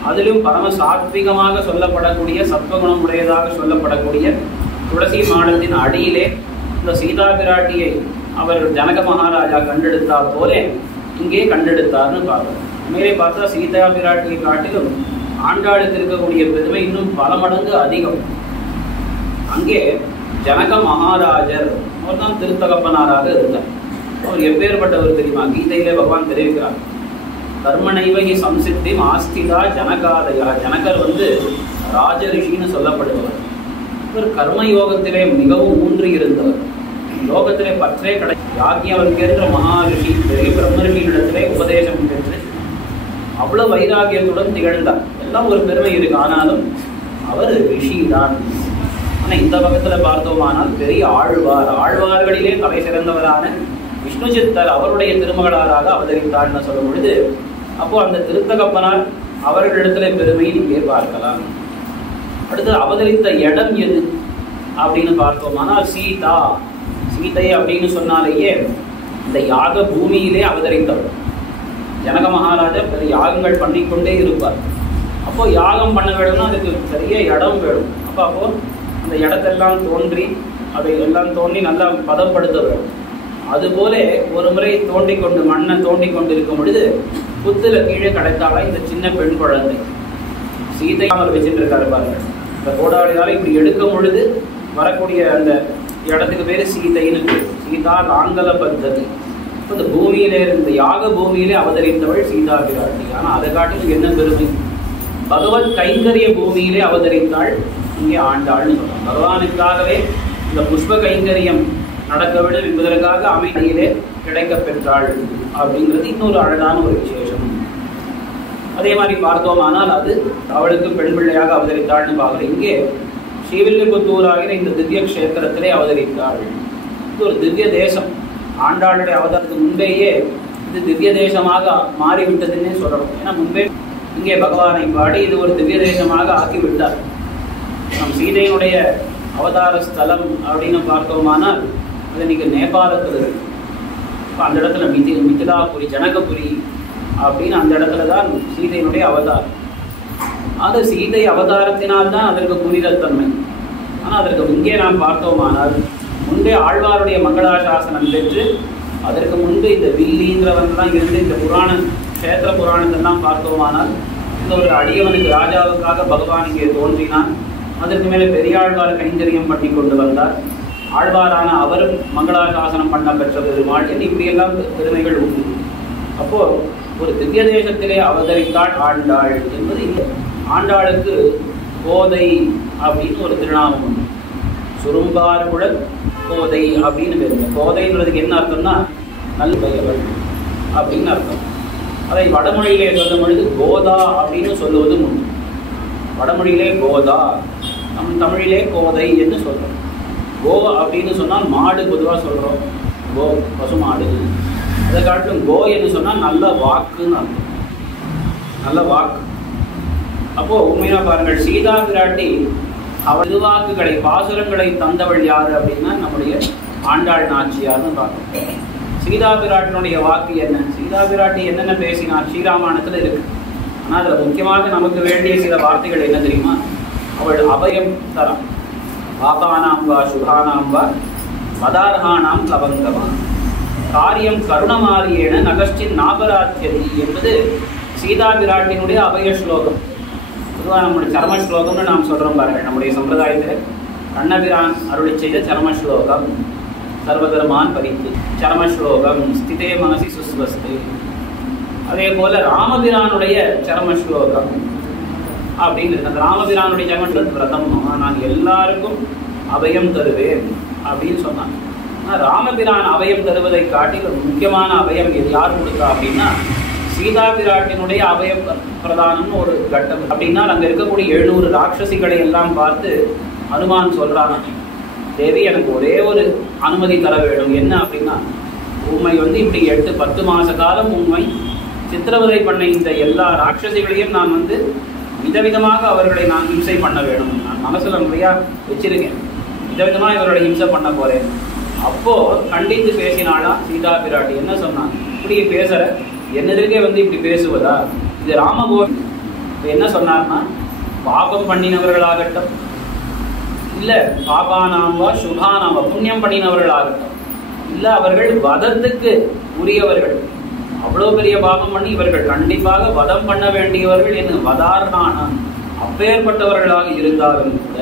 அதிலும் பரம சாத்விகமாக சொல்லப்படக்கூடிய, சத்வகுணம் உடையதாக சொல்லப்படக்கூடிய துளசி மாடத்தின் அடியிலே இந்த சீதா பிராட்டியை அவர் ஜனக மகாராஜா கண்டெடுத்தா போலே இங்கே கண்டெடுத்தார்னு பார்க்கணும். உண்மையிலே பார்த்தா சீதா பிராட்டியை காட்டிலும் ஆண்டாளுக்கு இருக்கக்கூடிய பெருமை இன்னும் பல மடங்கு அதிகம். அங்கே ஜனக மகாராஜர் அவர் தான் திருத்தகப்பனாராக இருந்தார். அவர் எப்பேற்பட்டவர் தெரியுமா? கீதையிலே பகவான் தெரிவிக்கிறார், கர்மனைவகி சம்சித்தி ஆஸ்திதா ஜனகாதயா. ஜனகர் வந்து ராஜ ரிஷின்னு சொல்லப்படுபவர். இவர் கர்மயோகத்திலே மிகவும் ஊன்றி இருந்தவர். லோகத்திலே பற்றே கடை யாக்ஞவல்கிற மகாரிஷி பெரிய பிரம்ம ரிஷியிடத்திலே உபதேசம் பெற்று அவ்வளவு வைராகியத்துடன் திகழ்ந்தார். எல்லாம் ஒரு பெருமை இருக்கு. ஆனாலும் அவர் ரிஷி தான். ஆனா இந்த பக்கத்துல பார்த்தோமானால் பெரிய ஆழ்வார், ஆழ்வார்களிலே தலை சிறந்தவரான விஷ்ணு சித்தர் அவருடைய திருமகளாராக அவதரித்தார்னு சொல்லும் பொழுது, அப்போ அந்த திருத்தகப்பனார் அவர்களிடத்துல பெருமை இங்கே பார்க்கலாம். அடுத்து அவதரித்த இடம் எது அப்படின்னு பார்த்தோமானால் சீதா. சீதை அப்படின்னு சொன்னாலேயே இந்த யாக பூமியிலே அவதரித்தவர். ஜனக மகாராஜா பெரிய யாகங்கள் பண்ணிக்கொண்டே இருப்பார். அப்போ யாகம் பண்ண வேணும்னா அதுக்கு பெரிய இடம் வேணும். அப்போ அந்த இடத்தெல்லாம் தோன்றி அதை எல்லாம் தோண்டி நல்லா பதப்படுத்த வேணும். அதுபோல ஒரு முறை தோண்டிக்கொண்டு மண்ணை தோண்டி கொண்டு இருக்கும் பொழுது புத்துல கீழே கிடைத்தாலா இந்த சின்ன பெண் குழந்தை சீதை அவர் வச்சுட்டு இருக்காரு பாருங்க. இந்த கோடாளியால இப்படி எடுக்கும் பொழுது வரக்கூடிய அந்த இடத்துக்கு பேரு சீதைன்னு. சீதா ஆங்கல பத்ததி. இந்த பூமியிலே இருந்த யாக பூமியிலே அவதரித்தவள் சீதா பிராட்டி. ஆனா அதை காட்டிலும் என்ன பெருமை, பகவத் கைங்கரிய பூமியிலே அவதரித்தாள் இங்கே ஆண்டாள்னு சொல்றாங்க. பகவானுக்காகவே இந்த புஷ்ப கைங்கரியம் நடக்க வேண்டும் என்பதற்காக அமைதியிலே கிடைக்க பெற்றாள் அப்படிங்கிறது இன்னொரு அழகான ஒரு விசேஷம். அதே மாதிரி பார்த்தோமானால் அது அவளுக்கு பெண் பிள்ளையாக அவதரித்தாள்னு பார்க்குறோம். இங்கே ஸ்ரீவில்லிபுத்தூர் ஆகிற இந்த திவ்ய கஷேத்திரத்திலே அவதரித்தாள். இது ஒரு திவ்ய தேசம். ஆண்டாளுடைய அவதாரத்துக்கு முன்பேயே இது திவ்ய தேசமாக மாறிவிட்டதுன்னே சொல்லணும். ஏன்னா முன்பே இங்கே பகவானை பாடி இது ஒரு திவ்ய தேசமாக ஆக்கிவிட்டார். நம் சீதையினுடைய அவதார ஸ்தலம் அப்படின்னு பார்த்தோமானால் அது இன்னைக்கு நேபாளத்தில் இருக்கு. இப்போ அந்த இடத்துல மிதிலாபுரி ஜனகபுரி அப்படின்னு அந்த இடத்துல தான் சீதையினுடைய அவதாரம். அது சீதை அவதாரத்தினால்தான் அதற்கு புனிதத்தன்மை. ஆனால் அதற்கு இங்கே நாம் பார்த்தோமானால் முன்பே ஆழ்வாருடைய மங்களாசாசனம் பெற்று அதற்கு முன்பு இந்த வில்லிங்கிறவன்லாம் இருந்து இந்த கஷேத்திர புராணத்தெல்லாம் பார்த்தோமானால் இந்த ஒரு அடியவனுக்கு ராஜாவுக்காக பகவான் இங்கே தோன்றினான். அதற்கு மேலே பெரியாழ்வார் கைங்கரியம் பண்ணி கொண்டு வந்தார். ஆழ்வாரான அவரும் மங்களாசாசனம் பண்ண பெற்ற பெருமாள் என்று இப்படியெல்லாம் பெருமைகள் உண்டு. அப்போ ஒரு திவ்ய தேசத்திலே அவதரித்தாள் ஆண்டாள் என்பது இல்லை. ஆண்டாளுக்கு கோதை அப்படின்னு ஒரு திருநாமம் உண்டு. சுரும்பார்குழல் கோதை அப்படின்னு பேருங்க. கோதைன்றதுக்கு என்ன அர்த்தம்னா நல்வயவள் அப்படின்னு அர்த்தம். அதை வடமொழியிலே சொல்லும் பொழுது கோதா அப்படின்னு சொல்லுவதும் உண்டு. வடமொழியிலே கோதா, நம் தமிழிலே கோதை என்று சொல்றோம். கோ அப்படின்னு சொன்னால் மாடு பொதுவாக சொல்றோம். கோ பசுமாடு. அதை காட்டிலும் கோ என்று சொன்னால் நல்ல வாக்குன்னு அர்த்தம். நல்ல வாக்கு. அப்போ உண்மையா பாருங்கள், சீதா பிராட்டி அவள் திருவாக்குகளை பாசுரங்களை தந்தவள் யாரு அப்படின்னா நம்முடைய ஆண்டாள் நாச்சியார்னு பார்க்கணும். சீதா பிராட்டினுடைய வாக்கு என்ன? சீதா பிராட்டி என்னென்ன பேசினார் ஸ்ரீராமாயணத்துல இருக்கு. ஆனால் அதுல முக்கியமாக நமக்கு வேண்டிய சில வார்த்தைகள் என்ன தெரியுமா? அவள் அபயம் தரம். பாபானாம் வா சுகானாம் வா மதார்ஹானாம் கபங்கமா காரியம் கருணமாரியேன நகஷ்டின் நாபராத்தியதி என்பது சீதா பிராட்டினுடைய அபய ஸ்லோகம். பொதுவாக நம்முடைய சர்ம ஸ்லோகம்னு நாம் சொல்றோம் பாருங்கள். நம்முடைய சம்பிரதாயத்தில் கண்ணபிரான் அருளி செய்த சர்ம ஸ்லோகம் சர்வதர்மான் பரித்து சர்ம ஸ்லோகம் ஸ்திதே மனசி சுஸ்வஸ்து. அதே போல ராமபிரானுடைய சர்ம ஸ்லோகம் அப்படின்னு இருக்கு. அந்த ராமபிரானுடைய சர்ம விரதம் நான் எல்லாருக்கும் அபயம் தருவேன் அப்படின்னு சொன்னாங்க. ஆனால் ராமபிரான் அபயம் தருவதை காட்டி ஒரு முக்கியமான அபயம் யார் கொடுத்தா அப்படின்னா சீதா பிராட்டினுடைய அபய பிரதானம்னு ஒரு கட்டம். அப்படின்னா அங்கே இருக்கக்கூடிய 700 ராட்சசிகளை எல்லாம் பார்த்து ஹனுமான் சொல்றாங்க, தேவி எனக்கு ஒரே ஒரு அனுமதி தர வேண்டும். என்ன அப்படின்னா உண்மை இப்படி 8-10 மாச காலம் உண்மை சித்திரவதை பண்ண இந்த எல்லா ராட்சசிகளையும் நான் விதவிதமாக அவர்களை நான் ஹிம்சை பண்ண வேணும். நான் மனசுல நிறையா வச்சிருக்கேன். விதவிதமாக இவர்களை ஹிம்சை பண்ண போறேன். அப்போ கண்டித்து பேசினாலாம் சீதா பிராட்டி. என்ன சொன்னான்? இப்படி பேசுற என்னதற்கே இப்படி பேசுவதா? இது ராமகோஷ். என்ன சொன்னார்னா பாபம் பண்ணினவர்களாகட்டும் இல்ல பாபானாம்பா சுகானாம்பா புண்ணியம் பண்ணினவர்களாகட்டும் இல்ல அவர்கள் வதத்துக்கு உரியவர்கள், அவ்வளவு பெரிய பாபம் பண்ணி இவர்கள் கண்டிப்பாக வதம் பண்ண வேண்டியவர்கள் என்று வதார்கானம் அப்பேற்பட்டவர்களாக இருந்தாலும் கூட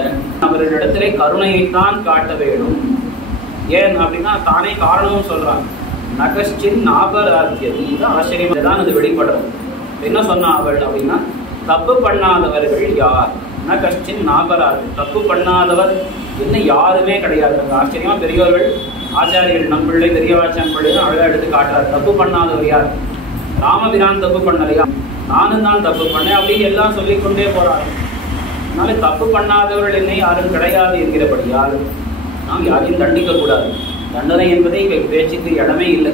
அவர்களிடத்திலே கருணையைத்தான் காட்ட வேண்டும். ஏன் அப்படின்னா தானே காரணமும் சொல்றாங்க. நகஷ்டின் நாபராத்தியதி. இது ஆச்சரியமாக தான் அது வெளிப்படுறது. என்ன சொன்னா அவள் அப்படின்னா தப்பு பண்ணாதவர்கள் யார்? நகஷ்டின் நாபராதி. தப்பு பண்ணாதவர் இன்னும் யாருமே கிடையாது. ஆச்சரியமா பெரியவர்கள் ஆச்சாரியர்கள் நம் பிள்ளை பெரியவாச்சான் பிள்ளை அழகா எடுத்து காட்டுறாரு. தப்பு பண்ணாதவர் யார்? ராமபிரான் தப்பு பண்ணலையா? நானும் தான் தப்பு பண்ணேன் அப்படின்னு எல்லாம் சொல்லிக்கொண்டே போறாரு. அதனால தப்பு பண்ணாதவர்கள் என்ன யாரும் கிடையாது என்கிறபடியால் நாம் யாரையும் தண்டிக்க கூடாது. தண்டனை என்பதை இவை பேச்சுக்கு இடமே இல்லை.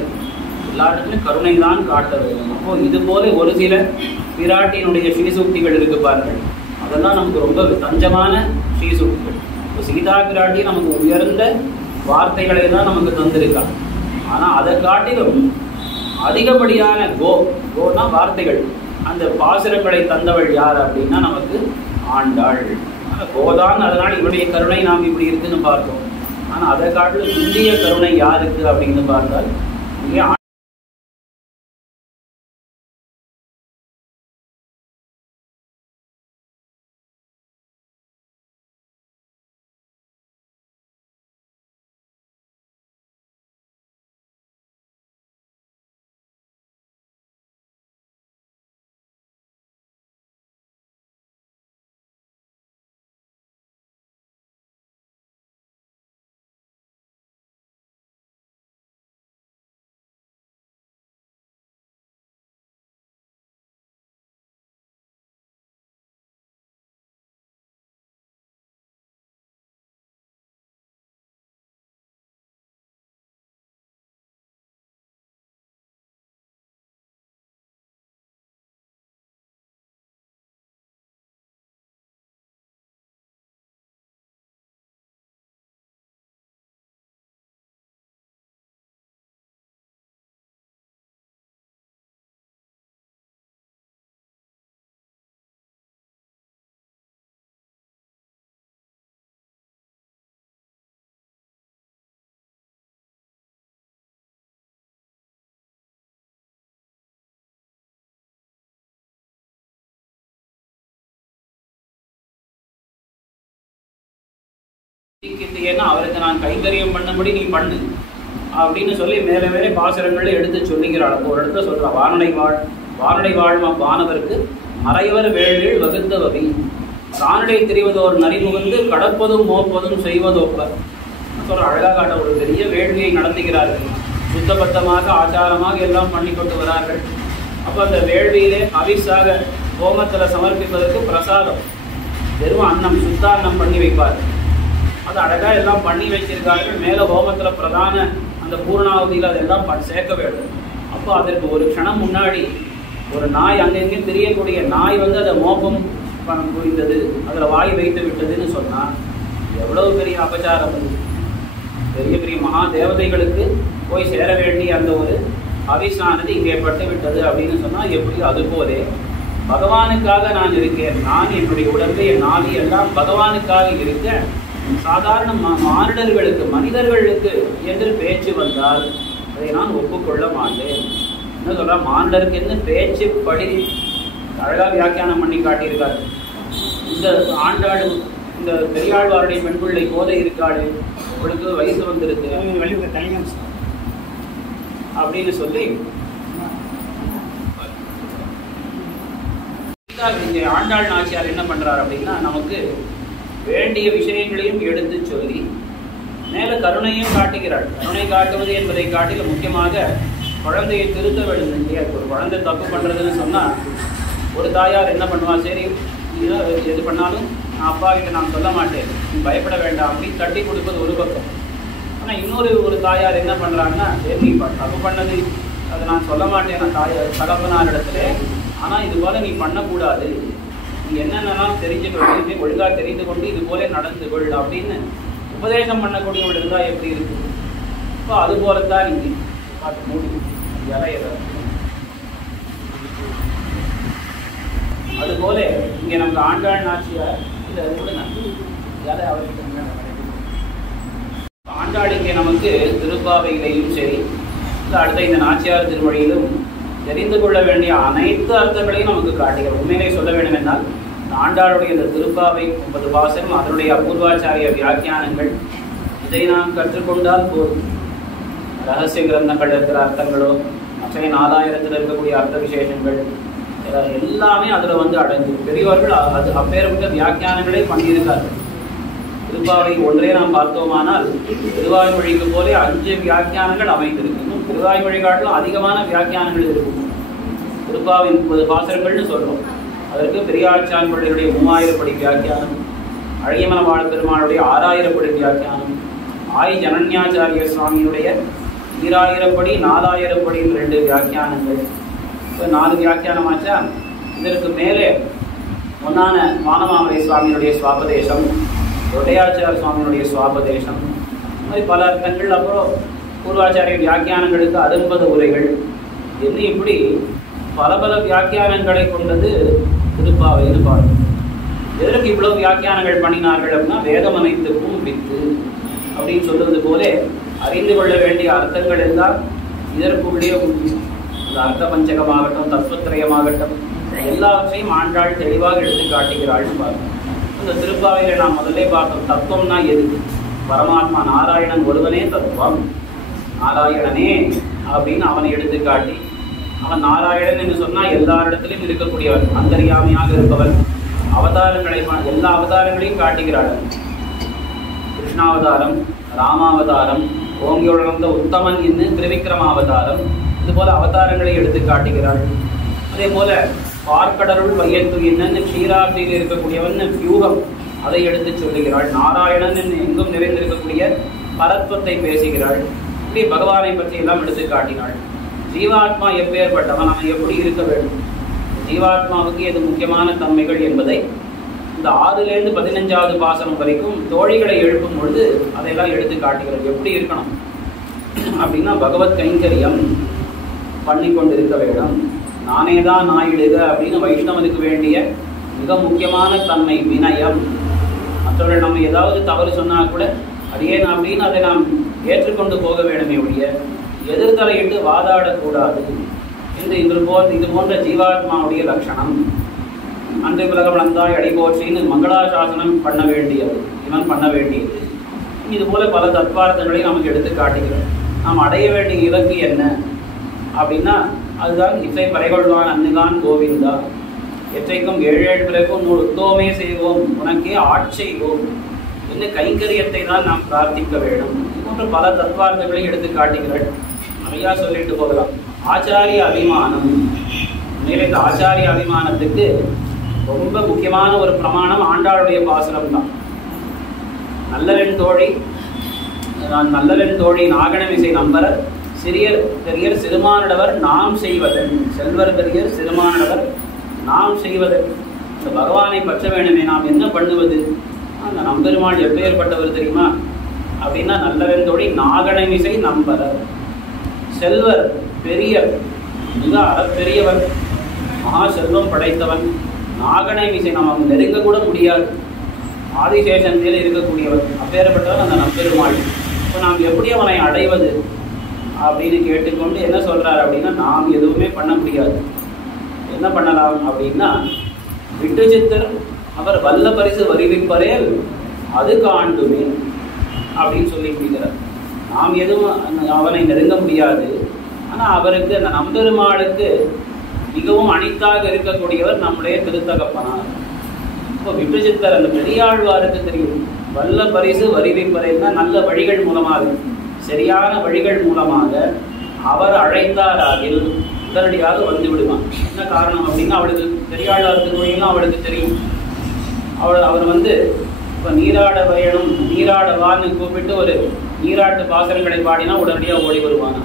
எல்லா இடத்துலையும் கருணை தான் காட்ட வேண்டும். அப்போ இது போல ஒரு சில பிராட்டியினுடைய ஸ்ரீசூக்திகள் இருக்கு பாருங்கள். அதெல்லாம் நமக்கு ரொம்ப தஞ்சமான ஸ்ரீசூக்திகள். இப்போ சீதா பிராட்டி நமக்கு உயர்ந்த வார்த்தைகளை தான் நமக்கு தந்திருக்காங்க. ஆனால் அதை காட்டிலும் அதிகப்படியான கோனா வார்த்தைகள், அந்த பாசுரங்களை தந்தவள் யார் அப்படின்னா நமக்கு ஆண்டாள். கோதான். அதனால் இவருடைய கருணை நாம் இப்படி இருக்குன்னு பார்த்தோம். ஆனால் அதை காட்டிலும் இந்திய கருணை யாருக்கு அப்படின்னு பார்த்தால் இங்கே ஏன்னா அவருக்கு நான் கைங்கரியம் பண்ணும்படி நீ பண்ணு அப்படின்னு சொல்லி மேலே மேலே பாசுரங்களை எடுத்து சொல்லுகிறாள். அப்போ ஒரு இடத்துல சொல்றா, வானடை வாழ்மா வானவருக்கு மறைவர் வேள்வில் வகுத்த வகை தானடை தெரிவதோர் நரிமுகந்து கடப்பதும் மோப்பதும் செய்வதோப்ப சொல்ற அழகாக ஒரு பெரிய வேள்வியை நடத்துகிறார்கள். சுத்தபத்தமாக ஆச்சாரமாக எல்லாம் பண்ணி கொண்டு வரார்கள். அப்போ அந்த வேள்வியிலே அவிசாக ஹோமத்தில் சமர்ப்பிப்பதற்கு பிரசாதம் வெறும் அன்னம் சுத்தான்னம் பண்ணி வைப்பார். அது அழகா எல்லாம் பண்ணி வச்சிருக்கார்கள். மேலே ஹோமத்தில் பிரதான அந்த பூர்ணாவதியில் அதெல்லாம் சேர்க்க வேண்டும். அப்போ அதற்கு ஒரு க்ஷணம் முன்னாடி ஒரு நாய் அங்கங்கே தெரியக்கூடிய நாய் அதை மோப்பம் புரிந்தது, அதில் வாய் வைத்து விட்டதுன்னு சொன்னால் எவ்வளவு பெரிய அபச்சாரம். பெரிய பெரிய மகா தேவதைகளுக்கு போய் சேர வேண்டிய அந்த ஒரு அவிசானது இங்கே பட்டு விட்டது அப்படின்னு சொன்னால் எப்படி? அதுபோலே பகவானுக்காக நான் இருக்கேன். நான் என்னுடைய உடம்பு என் நாவி எல்லாம் பகவானுக்காக இருக்க சாதாரண மானிடர்களுக்கு மனிதர்களுக்கு என்று பேச்சு வந்தால் அதை நான் ஒப்புக்கொள்ள மாட்டேன். என்ன சொல்ற, மானிடருக்கு என்ன பேச்சு படி அழகாக வியாக்கியானம் பண்ணி காட்டியிருக்காரு. இந்த ஆண்டாள் இந்த பெரியாழ்வாருடைய பெண்பிள்ளை கோதை இருக்காள், அவளுக்கு வயசு வந்திருக்கு அப்படின்னு சொல்லி இங்கே ஆண்டாள் நாச்சியார் என்ன பண்றார் அப்படின்னா, நமக்கு வேண்டிய விஷயங்களையும் எடுத்து சொல்லி மேல கருணையும் காட்டுகிறாள். கருணை காட்டுவது என்பதை காட்டிலும் முக்கியமாக குழந்தையை திருத்த வேண்டும். இல்லையா, ஒரு குழந்தை தப்பு பண்றதுன்னு சொன்னா ஒரு தாயார் என்ன பண்ணுவா, சரி எது பண்ணாலும் நான் அப்பா கிட்ட நான் சொல்ல மாட்டேன், நீ பயப்பட வேண்டாம் அப்படின்னு தட்டி கொடுப்பது ஒரு பக்கம். ஆனால் இன்னொரு தாயார் என்ன பண்ணுறாங்கன்னா, சரி நீ தப்பு பண்ணது அதை நான் சொல்ல மாட்டேன் நான் தாயார் தகப்பனார் இடத்துல, ஆனால் இது போல நீ பண்ணக்கூடாது, நீ என்னென்னலாம் தெரிஞ்சுக்கொண்டு ஒழுங்காக தெரிந்து கொண்டு இது போல நடந்து கொள் அப்படின்னு உபதேசம் பண்ணக்கூடியவள் இருந்தால் எப்படி இருக்கு. இப்போ அது போலத்தான் இங்கே பார்த்து மூடி அதுபோல இங்கே நமக்கு ஆண்டாள் நாச்சியார் இது கூட ஆண்டாள் இங்கே நமக்கு திருப்பாவையிலையும் சரி அடுத்த இந்த நாச்சியார் திருமொழியிலும் தெரிந்து கொள்ள வேண்டிய அனைத்து அர்த்தங்களையும் நமக்கு காட்டுகிறோம். உண்மையிலே சொல்ல வேண்டும் என்றால் ஆண்டாளுடைய இந்த திருப்பாவை 30 பாசனம் அதனுடைய அபூர்வாச்சாரிய வியாக்கியானங்கள் இதை நாம் கற்றுக்கொண்டால் போதும். ரகசிய கிரந்தங்கள் இருக்கிற அர்த்தங்களோ மற்ற 4000 இருக்கக்கூடிய அர்த்த விசேஷங்கள் எல்லாமே அதில் அடங்கும். பெரியவர்கள் அது அப்பேற்பட்ட வியாக்கியானங்களே பண்ணியிருக்கார்கள். திருப்பாவை ஒன்றே நாம் பார்த்தோமானால் திருவாய்மொழிக்கு போலே 5 வியாக்கியானங்கள் அமைந்திருக்கு. இன்னும் திருவாய்மொழி காட்டிலும் அதிகமான வியாக்கியானங்கள் இருக்கும். திருப்பாவை 30 பாசனங்கள்னு சொல்றோம். அதற்கு பெரியாழ்ச்சான் பிள்ளையுடைய 3000 படி வியாக்கியானம், அழகியமன வாழ பெருமாளுடைய 6000 படி வியாக்கியானம், ஆய் ஜனன்யாச்சாரிய சுவாமியுடைய 2000 படி 4000 படி 2 வியாக்கியானங்கள். இப்போ 4 வியாக்கியானமாச்சா. இதற்கு மேலே ஒன்னான வானமாமலை சுவாமியினுடைய சுவாபதேசம், ரொட்டையாச்சார சுவாமியினுடைய சுவாபதேசம், இந்த மாதிரி பல அர்த்தங்கள். அப்புறம் பூர்வாச்சாரிய வியாக்கியானங்களுக்கு 60 உரைகள் என்ன, இப்படி பல பல வியாக்கியானங்களை கொண்டது திருப்பாவைன்னு பார்க்கணும். எதற்கு இவ்வளவு வியாக்கியானங்கள் பண்ணினார்கள் அப்படின்னா, வேதம் அனைத்துக்கும் வித்து அப்படின்னு சொல்றது போல அறிந்து கொள்ள வேண்டிய அர்த்தங்கள் எல்லாம் இதற்குள்ளே அந்த அர்த்த பஞ்சகமாகட்டும் தத்துவத்திரயமாகட்டும் எல்லாவற்றையும் ஆண்டாள் தெளிவாக எடுத்து காட்டுகிறாள்னு பார்க்கணும். இந்த திருப்பாவையில நாம் முதல்ல பார்த்தோம், தத்துவம்னா எதுக்கு? பரமாத்மா நாராயணன் ஒருவனே தத்துவம், நாராயணனே அப்படின்னு அவனை எடுத்து காட்டி, அவன் நாராயணன் என்று சொன்னால் எல்லா இடத்திலும் இருக்கக்கூடியவன், அந்தர்யாமியாக இருப்பவன். அவதாரங்களை எல்லா அவதாரங்களையும் காட்டுகிறாள். கிருஷ்ணாவதாரம், ராமாவதாரம், ஓங்கியுழந்த உத்தமன் என்று திரிவிக்ரமாவதாரம், இது போல அவதாரங்களை எடுத்து காட்டுகிறாள். அதே போல பார்க்கடருள் வையத்து என்னன்னு க்ஷீராப்தியில் இருக்கக்கூடியவன் வியூகம், அதை எடுத்து சொல்லுகிறாள். நாராயணன் எங்கும் நிறைந்திருக்கக்கூடிய பரத்வத்தை பேசுகிறாள். இப்படி பகவானை பற்றி எல்லாம் எடுத்து காட்டினாள். ஜீவாத்மா எப்பேற்பட்டவன், அவன் எப்படி இருக்க வேண்டும், ஜீவாத்மாவுக்கு எது முக்கியமான தன்மைகள் என்பதை இந்த 6லேருந்து 15வது பாசனம் வரைக்கும் தோழிகளை எழுப்பும் பொழுது அதையெல்லாம் எடுத்து காட்டுகிறது. எப்படி இருக்கணும் அப்படின்னா, பகவத் கைங்கரியம் பண்ணி கொண்டு இருக்க வேண்டும், நானே தான் நாயிடுக அப்படின்னு வைஷ்ணவனுக்கு வேண்டிய மிக முக்கியமான தன்மை வினயம். மற்றவர்கள் நம்ம ஏதாவது தவறு சொன்னால் கூட அடியே அப்படின்னு அதை நாம் ஏற்றுக்கொண்டு போக வேண்டுமே ஒழிய எதிர்தலையிட்டு வாதாடக்கூடாது என்று இது போன்ற ஜீவாத்மாவுடைய லட்சணம். அன்று உலகம் வளர்ந்தாய் அடிபோற்றின்னு மங்களாசாசனம் பண்ண வேண்டியது, இவன் பண்ண வேண்டியது. இது போல பல தத்வார்த்தங்களை நமக்கு எடுத்து காட்டுகிறோம். நாம் அடைய வேண்டிய இலக்கு என்ன அப்படின்னா அதுதான் இசை பறைகொள்வான் அன்னுதான் கோவிந்தா, எற்றைக்கும் 7 பிறகும் உத்தோமே செய்வோம் உனக்கே ஆட்செய்வோம் என்று கைங்கரியத்தை தான் நாம் பிரார்த்திக்க வேண்டும். இது போன்ற பல தத்வார்த்தங்களை எடுத்து காட்டுகிறாள். நிறையா சொல்லிட்டு போகலாம். ஆச்சாரிய அபிமானம், மேலே இந்த ஆச்சாரிய அபிமானத்துக்கு ரொம்ப முக்கியமான ஒரு பிரமாணம் ஆண்டாளுடைய பாசுரம் தான். நல்லவன் தோழி நான் நல்லவன் தோழி நாகணமிசை நம்பரர் சிறியர் பெரியர் சிறுமானடவர் நாம் செய்வதன், செல்வர் பெரியர் சிறுமானடவர் நாம் செய்வதன். இந்த பகவானை பற்ற வேணுமே, நாம் என்ன பண்ணுவது? அந்த நம்பெருமாள் எப்பேற்பட்டவர் தெரியுமா அப்படின்னா நல்லவன் தோழி நாகணமிசை நம்பரர், செல்வர் பெரியர், மிக அறப்பெரியவர், மகா செல்வம் படைத்தவன், நாகணமிசை நம்ம நெருங்க கூட முடியாது, ஆதிசேஷன்ல இருக்கக்கூடியவர், அப்பேற்பட்டவர் அந்த நம்பெருமாள். இப்போ நாம் எப்படி அவனை அடைவது அப்படின்னு கேட்டுக்கொண்டு என்ன சொல்றாரு அப்படின்னா நாம் எதுவுமே பண்ண முடியாது. என்ன பண்ணலாம் அப்படின்னா விட்டு சித்தர் அவர் வல்ல பரிசு வருவிப்பரேல் அது காண்டுமே அப்படின்னு சொல்லி முடிக்கிறார். நாம் எதுவும் அவனை நெருங்க முடியாது. ஆனால் அவருக்கு அந்த நம்பெருமாளுக்கு மிகவும் அணித்தாக இருக்கக்கூடியவர் நம்முடைய திருத்தகப்பனார். இப்போ விட்டு சித்தர் அந்த பெரியாழ்வாருக்கு தெரியும் வல்ல பரிசு வருவிப்பரேல்னா நல்ல வழிகள் மூலமாக, சரியான வழிகள் மூலமாக அவர் அழைத்தாராகில் உடனடியாக வந்து விடுவான். என்ன காரணம் அப்படின்னா அவளுக்கு பெரியாழ்வார் திருவழிலாம் அவளுக்கு தெரியும். அவர் வந்து இப்போ நீராட வயணும் நீராடவான்னு கூப்பிட்டு ஒரு நீராட்டு பாசனங்களை பாடினா உடனடியாக ஓடி வருவானா.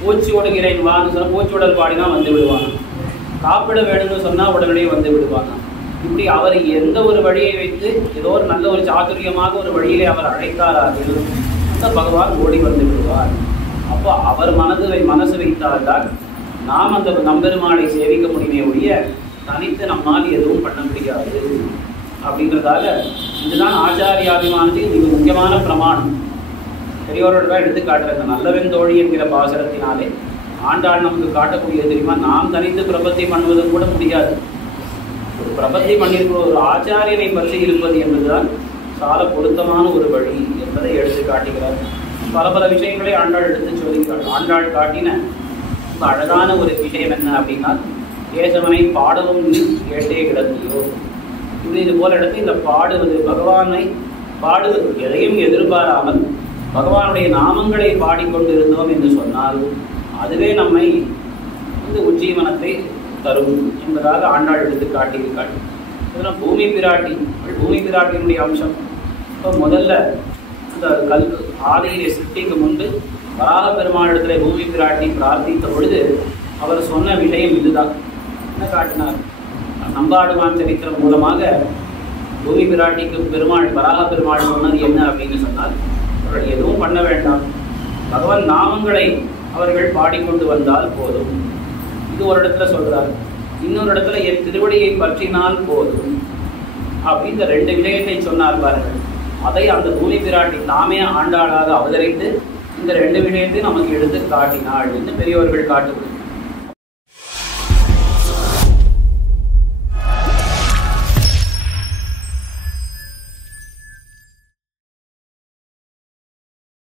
பூச்சி ஓடுகிறேன் வான்னு சொன்னால் பூச்சியுடல் பாடினா வந்து விடுவானா. காப்பிட வேணும்னு சொன்னால் உடனடியே வந்து விடுவானா. இப்படி அவர் எந்த ஒரு வழியை வைத்து ஏதோ ஒரு நல்ல ஒரு சாதுரியமாக ஒரு வழியிலே அவர் அழைத்தாராகில் அந்த பகவான் ஓடி வந்து விடுவார். அப்போ அவர் மனசு வைத்தால்தான் நாம் அந்த நம்பெருமாளை சேவிக்க முடியுமே ஒழிய தனித்து நம்மால் எதுவும் பண்ண முடியாது. அப்படின்றதால இதுதான் ஆச்சாரியாபிமானத்துக்கு மிக முக்கியமான பிரமாணம். பெரியோரோட தான் எடுத்து காட்டுறது. நல்லவன் தோழி என்கிற பாசரத்தினாலே ஆண்டாள் நமக்கு காட்டக்கூடிய தெரியுமா, நாம் தனித்து பிரபத்தி பண்ணுவது கூட முடியாது. ஒரு பிரபத்தி பண்ணியிருக்கிற ஒரு ஆச்சாரியனை பற்றி இருப்பது என்பதுதான் சால பொருத்தமான ஒரு வழி என்பதை எடுத்து காட்டுகிறார். பல விஷயங்களை ஆண்டாள் எடுத்து சொல்கிறாள். ஆண்டாள் காட்டின ரொம்ப அழகான ஒரு விஷயம் என்ன அப்படின்னா கேசவனை பாடவும் கேட்டே கிடந்தியோ. இது போல இடத்து இந்த பாடுவது பகவானை பாடுவது எதையும் எதிர்பாராமல் பகவானுடைய நாமங்களை பாடிக்கொண்டு இருந்தோம் என்று சொன்னால் அதுவே நம்மை இந்த உஜ்ஜீவனத்தை தரும் என்பதாக ஆண்டாள் எடுத்து காட்டியிருக்காள். இதெல்லாம் பூமி பிராட்டியினுடைய அம்சம். இப்போ முதல்ல அந்த ஆதியிலே சிருஷ்டிக்கு முன்பு வராக பெருமாளிடத்துல பூமி பிராட்டி பிரார்த்தித்த பொழுது அவர் சொன்ன விஷயம் இதுதான். என்ன காட்டினார்? நம்பாடுவான் சரித்திரம் மூலமாக பூமி பிராட்டிக்கு வராக பெருமாள் சொன்னது என்ன அப்படின்னு சொன்னால் அவர்கள் எதுவும் பண்ண வேண்டாம், பகவான் நாமங்களை அவர்கள் பாடிக்கொண்டு வந்தால் போதும். இது ஒரு இடத்துல சொல்றார். இன்னொரு இடத்துல என் திருவடியை பற்றினால் போதும் அப்படி இந்த 2 விஷயத்தை சொன்னார் பாருங்கள். அதை அந்த பூமி பிராட்டி தாமே ஆண்டாளாக அவதரித்து இந்த 2 விஷயத்தை நமக்கு எடுத்து காட்டினாள் என்று பெரியவர்கள் காட்டுவது.